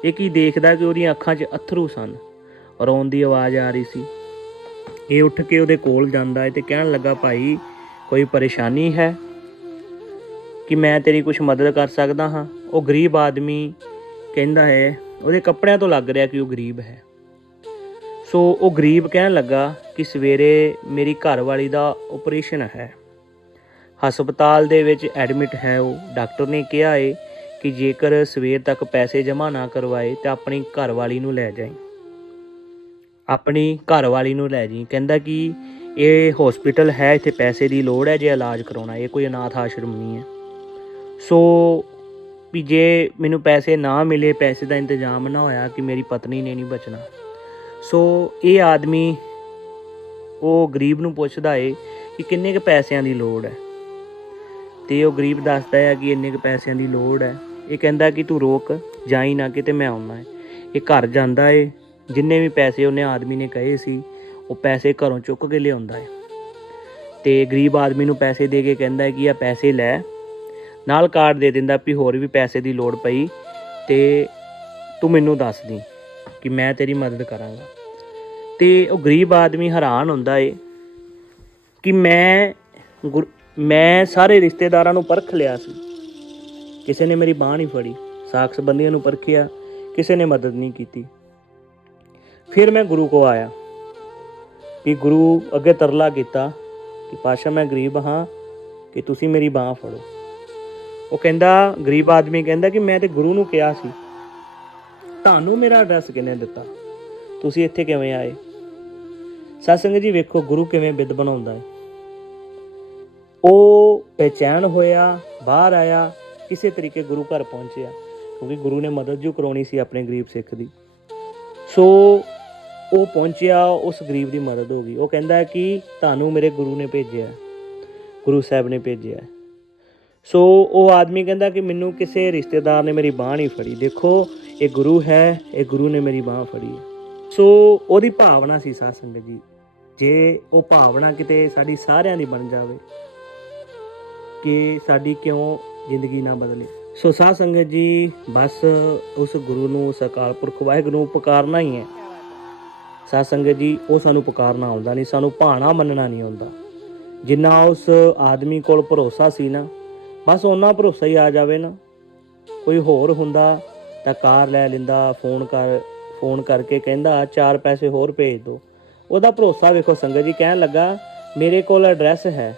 ਇਹ ਕੀ ਦੇਖਦਾ ਕਿ ਉਹਦੀਆਂ ਅੱਖਾਂ 'ਚ ਅਥਰੂ ਸਨ। ਰੋਣ ਦੀ ਆਵਾਜ਼ ਆ ਰਹੀ ਸੀ। ਇਹ ਉੱਠ ਕੇ ਉਹਦੇ ਕੋਲ ਜਾਂਦਾ ਏ ਤੇ ਕਹਿਣ ਲੱਗਾ, ਭਾਈ, ਕੋਈ ਪਰੇਸ਼ਾਨੀ ਹੈ? ਕਿ ਮੈਂ ਤੇਰੀ ਕੁਝ ਮਦਦ ਕਰ ਸਕਦਾ ਹਾਂ? ਉਹ ਗਰੀਬ ਆਦਮੀ ਕਹਿੰਦਾ ਹੈ, ਉਹਦੇ ਕੱਪੜਿਆਂ ਤੋਂ ਲੱਗ ਰਿਹਾ ਕਿ ਉਹ ਗਰੀਬ ਹੈ। ਸੋ ਉਹ ਗਰੀਬ ਕਹਿਣ ਲੱਗਾ ਕਿ ਸਵੇਰੇ ਮੇਰੀ ਘਰਵਾਲੀ ਦਾ ਆਪਰੇਸ਼ਨ ਹੈ। ਹਸਪਤਾਲ ਦੇ ਵਿੱਚ ਐਡਮਿਟ ਹੈ ਉਹ। ਡਾਕਟਰ ਨੇ ਕਿਹਾ ਏ ਕਿ ਜੇਕਰ ਸਵੇਰ ਤੱਕ ਪੈਸੇ ਜਮ੍ਹਾਂ ਨਾ ਕਰਵਾਏ ਤਾਂ ਆਪਣੀ ਘਰਵਾਲੀ ਨੂੰ ਲੈ ਜਾਈ। ਆਪਣੀ ਘਰਵਾਲੀ ਨੂੰ ਲੈ ਜੀ ਕਹਿੰਦਾ ਕਿ ਇਹ ਹਸਪੀਟਲ ਹੈ, ਇੱਥੇ ਪੈਸੇ ਦੀ ਲੋੜ ਹੈ, ਜੇ ਇਲਾਜ ਕਰਾਉਣਾ, ਇਹ ਕੋਈ ਅਨਾਥ ਆਸ਼ਰਮ ਨਹੀਂ ਹੈ। ਸੋ ਵੀ ਜੇ ਮੈਨੂੰ ਪੈਸੇ ਨਾ ਮਿਲੇ, ਪੈਸੇ ਦਾ ਇੰਤਜ਼ਾਮ ਨਾ ਹੋਇਆ ਕਿ ਮੇਰੀ ਪਤਨੀ ਨੇ ਨਹੀਂ ਬਚਣਾ। ਸੋ ਇਹ ਆਦਮੀ ਉਹ ਗਰੀਬ ਨੂੰ ਪੁੱਛਦਾ ਏ ਕਿ ਕਿੰਨੇ ਕੁ ਪੈਸਿਆਂ ਦੀ ਲੋੜ ਹੈ? ਤੇ ਉਹ ਗਰੀਬ ਦੱਸਦਾ ਹੈ ਕਿ ਇੰਨੇ ਕੁ ਪੈਸਿਆਂ ਦੀ ਲੋੜ ਹੈ। ਇਹ ਕਹਿੰਦਾ ਕਿ ਤੂੰ ਰੋਕ ਜਾਈ ਨਾ ਕਿਤੇ ਮੈਂ ਆਉਣਾ ਹੈ ਇਹ ਘਰ ਜਾਂਦਾ ਏ। ਜਿੰਨੇ ਵੀ ਪੈਸੇ ਉਹਨੇ ਆਦਮੀ ਨੇ ਕਹੇ ਸੀ, ਉਹ ਪੈਸੇ ਘਰੋਂ ਚੁੱਕ ਕੇ ਲਿਆਉਂਦਾ ਏ। ਤੇ ਗਰੀਬ ਆਦਮੀ ਨੂੰ ਪੈਸੇ ਦੇ ਕੇ ਕਹਿੰਦਾ ਹੈ ਕਿ ਆ ਪੈਸੇ ਲੈ। ਨਾਲ ਕਾਰਡ ਦੇ ਦਿੰਦਾ ਵੀ ਹੋਰ ਵੀ ਪੈਸੇ ਦੀ ਲੋੜ ਪਈ। ਤੇ ਤੂੰ ਮੈਨੂੰ ਦੱਸ ਦੀ ਕਿ ਮੈਂ ਤੇਰੀ ਮਦਦ ਕਰਾਂਗਾ। ਤੇ ਉਹ ਗਰੀਬ ਆਦਮੀ ਹੈਰਾਨ ਹੁੰਦਾ ਏ ਕਿ ਮੈਂ ਗੁਰ- ਮੈਂ ਸਾਰੇ ਰਿਸ਼ਤੇਦਾਰਾਂ ਨੂੰ ਪਰਖ ਲਿਆ ਸੀ। ਕਿਸੇ ਨੇ ਮੇਰੀ ਬਾਹ ਨਹੀਂ ਫੜੀ, ਸਾਖ ਸੰਬੰਧੀਆਂ ਨੂੰ ਪਰਖਿਆ, ਕਿਸੇ ਨੇ ਮਦਦ ਨਹੀਂ ਕੀਤੀ। ਫਿਰ ਮੈਂ ਗੁਰੂ ਕੋ ਆਇਆ ਕਿ ਗੁਰੂ ਅੱਗੇ ਤਰਲਾ ਕੀਤਾ ਕਿ ਪਾਸ਼ਾ ਮੈਂ ਗਰੀਬ ਹਾਂ ਕਿ ਤੁਸੀਂ ਮੇਰੀ ਬਾਹ ਫੜੋ। ਉਹ ਕਹਿੰਦਾ, ਗਰੀਬ ਆਦਮੀ ਕਹਿੰਦਾ ਕਿ ਮੈਂ ਤੇ ਗੁਰੂ ਨੂੰ ਕਿਹਾ ਸੀ, ਤੁਹਾਨੂੰ ਮੇਰਾ ਐਡਰੈਸ ਕਿਹਨੇ ਦਿੱਤਾ? ਤੁਸੀਂ ਇੱਥੇ ਕਿਵੇਂ ਆਏ? ਸਤਸੰਗ ਜੀ ਵੇਖੋ, ਗੁਰੂ ਕਿਵੇਂ ਬਿੱਦ ਬਣਾਉਂਦਾ ਹੈ। ਉਹ ਪਹਿਚਾਨ ਹੋਇਆ, ਬਾਹਰ ਆਇਆ ਕਿਸੇ ਤਰੀਕੇ ਗੁਰੂ ਘਰ ਪਹੁੰਚਿਆ, ਕਿਉਂਕਿ ਗੁਰੂ ਨੇ ਮਦਦ ਜੋ ਕਰਾਉਣੀ ਸੀ ਆਪਣੇ ਗਰੀਬ ਸਿੱਖ ਦੀ। ਸੋ ਉਹ ਪਹੁੰਚਿਆ, ਉਸ ਗਰੀਬ ਦੀ ਮਦਦ ਹੋ ਗਈ। ਉਹ ਕਹਿੰਦਾ ਕਿ ਤੁਹਾਨੂੰ ਮੇਰੇ ਗੁਰੂ ਨੇ ਭੇਜਿਆ ਗੁਰੂ ਸਾਹਿਬ ਨੇ ਭੇਜਿਆ ਸੋ ਉਹ ਆਦਮੀ ਕਹਿੰਦਾ ਕਿ ਮੈਨੂੰ ਕਿਸੇ ਰਿਸ਼ਤੇਦਾਰ ਨੇ ਮੇਰੀ ਬਾਹ ਨਹੀਂ ਫੜੀ। ਦੇਖੋ, ਇਹ ਗੁਰੂ ਹੈ, ਇਹ ਗੁਰੂ ਨੇ ਮੇਰੀ ਬਾਹ ਫੜੀ ਹੈ। ਸੋ ਉਹਦੀ ਭਾਵਨਾ ਸੀ ਸਾਧ ਸੰਗਤ ਜੀ ਜੇ ਉਹ ਭਾਵਨਾ ਕਿਤੇ ਸਾਡੀ ਸਾਰਿਆਂ ਦੀ ਬਣ ਜਾਵੇ, ਕਿ ਸਾਡੀ ਕਿਉਂ ਜ਼ਿੰਦਗੀ ਨਾ ਬਦਲੇ। ਸੋ ਸਾਧ ਸੰਗਤ ਜੀ, ਬਸ ਉਸ ਗੁਰੂ ਨੂੰ ਸਕਾਲ ਪੁਰਖ ਵਾਹਿਗੁਰੂ ਨੂੰ ਪੁਕਾਰਨਾ ਹੀ ਹੈ। ਸਾਧ ਸੰਗਤ ਜੀ, ਉਹ ਸਾਨੂੰ ਪੁਕਾਰਨਾ ਆਉਂਦਾ ਨਹੀਂ, ਸਾਨੂੰ ਭਾਣਾ ਮੰਨਣਾ ਨਹੀਂ ਆਉਂਦਾ। ਜਿੰਨਾ ਉਸ ਆਦਮੀ ਕੋਲ ਭਰੋਸਾ ਸੀ ਨਾ, ਬਸ ਉਹਨਾਂ ਭਰੋਸਾ ਹੀ ਆ ਜਾਵੇ ਨਾ। ਕੋਈ ਹੋਰ ਹੁੰਦਾ ਤਾਂ ਕਾਰ ਲੈ ਲੈਂਦਾ, ਫੋਨ ਕਰ, ਫੋਨ ਕਰਕੇ ਕਹਿੰਦਾ, ਚਾਰ ਪੈਸੇ ਹੋਰ ਭੇਜ ਦਿਓ ਉਹਦਾ ਭਰੋਸਾ ਵੇਖੋ ਸੰਗਤ ਜੀ, ਕਹਿਣ ਲੱਗਾ, ਮੇਰੇ ਕੋਲ ਐਡਰੈਸ ਹੈ।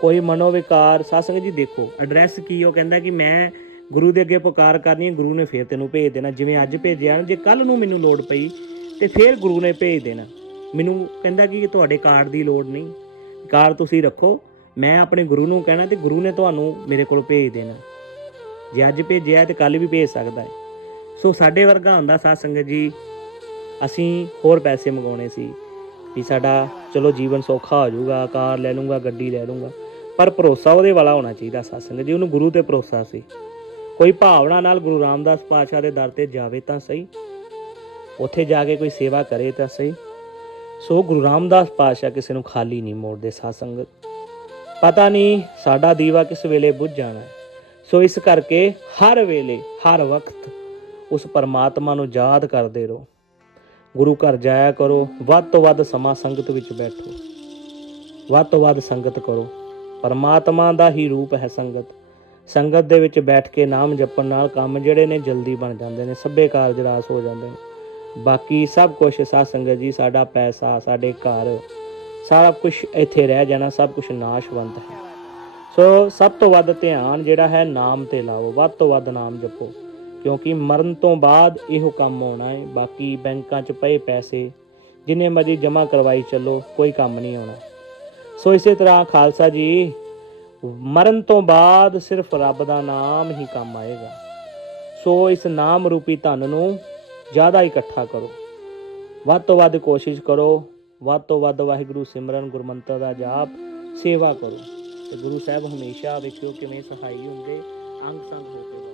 ਕੋਈ ਮਨੋਵਿਕਾਰ ਸਾਸੰਗ ਜੀ ਦੇਖੋ ਐਡਰੈਸ ਕੀ ਉਹ ਕਹਿੰਦਾ ਕਿ ਮੈਂ ਗੁਰੂ ਦੇ ਅੱਗੇ ਪੁਕਾਰ ਕਰਨੀ ਗੁਰੂ ਨੇ ਫੇਰ ਤੈਨੂੰ ਭੇਜ ਦੇਣਾ। ਜਿਵੇਂ ਅੱਜ ਭੇਜਿਆ ਨਾ, ਜੇ ਕੱਲ ਨੂੰ ਮੈਨੂੰ ਲੋੜ ਪਈ, ਤੇ ਫੇਰ ਗੁਰੂ ਨੇ ਭੇਜ ਦੇਣਾ। ਮੈਨੂੰ ਕਹਿੰਦਾ ਕਿ ਤੁਹਾਡੇ ਕਾਰਡ ਦੀ ਲੋੜ ਨਹੀਂ। ਕਾਰਡ ਤੁਸੀਂ ਰੱਖੋ, ਮੈਂ ਆਪਣੇ ਗੁਰੂ ਨੂੰ ਕਹਿਣਾ ਤੇ ਗੁਰੂ ਨੇ ਤੁਹਾਨੂੰ ਮੇਰੇ ਕੋਲ ਭੇਜ ਦੇਣਾ। ਜੇ ਅੱਜ ਭੇਜਿਆ ਤੇ ਕੱਲ ਵੀ ਭੇਜ ਸਕਦਾ ਹੈ। ਸੋ ਸਾਡੇ ਵਰਗਾ ਹੁੰਦਾ ਸਾਧ ਸੰਗਤ ਜੀ, ਅਸੀਂ ਹੋਰ ਪੈਸੇ ਮੰਗਾਉਣੇ ਸੀ, ਵੀ ਸਾਡਾ ਚਲੋ ਜੀਵਨ ਸੌਖਾ ਹੋ ਜਾਊਗਾ, ਕਾਰ ਲੈ ਲੂੰਗਾ ਗੱਡੀ ਲੈ ਲੂੰਗਾ ਪਰ ਭਰੋਸਾ ਉਹਦੇ ਵਾਲਾ ਹੋਣਾ ਚਾਹੀਦਾ ਸਾਧ ਜੀ, ਉਹਨੂੰ ਗੁਰੂ ਤੇ ਭਰੋਸਾ ਸੀ। ਕੋਈ ਭਾਵਨਾ ਨਾਲ ਗੁਰੂ ਰਾਮਦਾਸ ਪਾਤਸ਼ਾਹ ਦੇ ਦਰ ਤੇ ਜਾਵੇ ਤਾਂ ਸਹੀ। ਉੱਥੇ ਜਾ ਕੇ ਕੋਈ ਸੇਵਾ ਕਰੇ ਤਾਂ ਸਹੀ। ਸੋ ਗੁਰੂ ਰਾਮਦਾਸ ਪਾਤਸ਼ਾਹ ਕਿਸੇ ਨੂੰ ਖਾਲੀ ਨਹੀਂ ਮੋੜਦੇ ਸਾਧ ਪਤਾ ਨਹੀਂ ਸਾਡਾ ਦੀਵਾ ਕਿਸ ਵੇਲੇ ਬੁੱਝ ਜਾਣਾ। ਹੈ ਸੋ ਇਸ ਕਰਕੇ ਹਰ ਵੇਲੇ, ਹਰ ਵਕਤ ਉਸ ਪਰਮਾਤਮਾ ਨੂੰ ਯਾਦ ਕਰਦੇ ਰਹੋ। ਗੁਰੂ ਘਰ ਜਾਇਆ ਕਰੋ, ਵੱਧ ਤੋਂ ਵੱਧ ਸਮਾਂ ਸੰਗਤ ਵਿੱਚ ਬੈਠੋ। ਵੱਧ ਤੋਂ ਵੱਧ ਸੰਗਤ ਕਰੋ। ਪਰਮਾਤਮਾ ਦਾ ਹੀ ਰੂਪ ਹੈ ਸੰਗਤ। ਸੰਗਤ ਦੇ ਵਿੱਚ ਬੈਠ ਕੇ ਨਾਮ ਜਪਣ ਨਾਲ ਕੰਮ ਜਿਹੜੇ ਨੇ ਜਲਦੀ ਬਣ ਜਾਂਦੇ ਨੇ, ਸਭੇ ਕਾਰਜ ਰਾਸ ਹੋ ਜਾਂਦੇ ਨੇ। ਬਾਕੀ ਸਭ ਕੁਝ ਸਾਧ ਸੰਗਤ ਜੀ, ਸਾਡਾ ਪੈਸਾ, ਸਾਡੇ ਘਰ, ਸਾਰਾ ਕੁਝ ਇੱਥੇ ਰਹਿ ਜਾਣਾ, ਸਭ ਕੁਝ ਨਾਸ਼ਵੰਤ ਹੈ। ਸੋ ਸਭ ਤੋਂ ਵੱਧ ਧਿਆਨ ਜਿਹੜਾ ਹੈ ਨਾਮ ਤੇ ਲਾਓ, ਵੱਧ ਤੋਂ ਵੱਧ ਨਾਮ ਜਪੋ। ਕਿਉਂਕਿ ਮਰਨ ਤੋਂ ਬਾਅਦ ਇਹੋ ਕੰਮ ਆਉਣਾ ਹੈ, ਬਾਕੀ ਬੈਂਕਾਂ 'ਚ ਪਏ ਪੈਸੇ, ਜਿੰਨੇ ਮਰਜ਼ੀ ਜਮ੍ਹਾਂ ਕਰਵਾਈ ਚੱਲੋ, ਕੋਈ ਕੰਮ ਨਹੀਂ ਆਉਣਾ। ਸੋ ਇਸੇ ਤਰ੍ਹਾਂ ਖਾਲਸਾ ਜੀ, ਮਰਨ ਤੋਂ ਬਾਅਦ ਸਿਰਫ ਰੱਬ ਦਾ ਨਾਮ ਹੀ ਕੰਮ ਆਏਗਾ। ਸੋ ਇਸ ਨਾਮ ਰੂਪੀ ਧਨ ਨੂੰ ਜ਼ਿਆਦਾ ਇਕੱਠਾ ਕਰੋ। ਵੱਧ ਤੋਂ ਵੱਧ ਕੋਸ਼ਿਸ਼ ਕਰੋ, ਵੱਧ ਤੋਂ ਵੱਧ ਵਾਹਿਗੁਰੂ ਸਿਮਰਨ ਗੁਰਮੰਤਰ ਦਾ ਜਾਪ, ਸੇਵਾ ਕਰੋ। ਤੇ ਗੁਰੂ ਸਾਹਿਬ ਹਮੇਸ਼ਾ ਵੇਖਿਓ ਕਿਵੇਂ ਸਹਾਈ ਹੁੰਦੇ, ਅੰਗ ਸੰਗ ਹੋ ਕੇ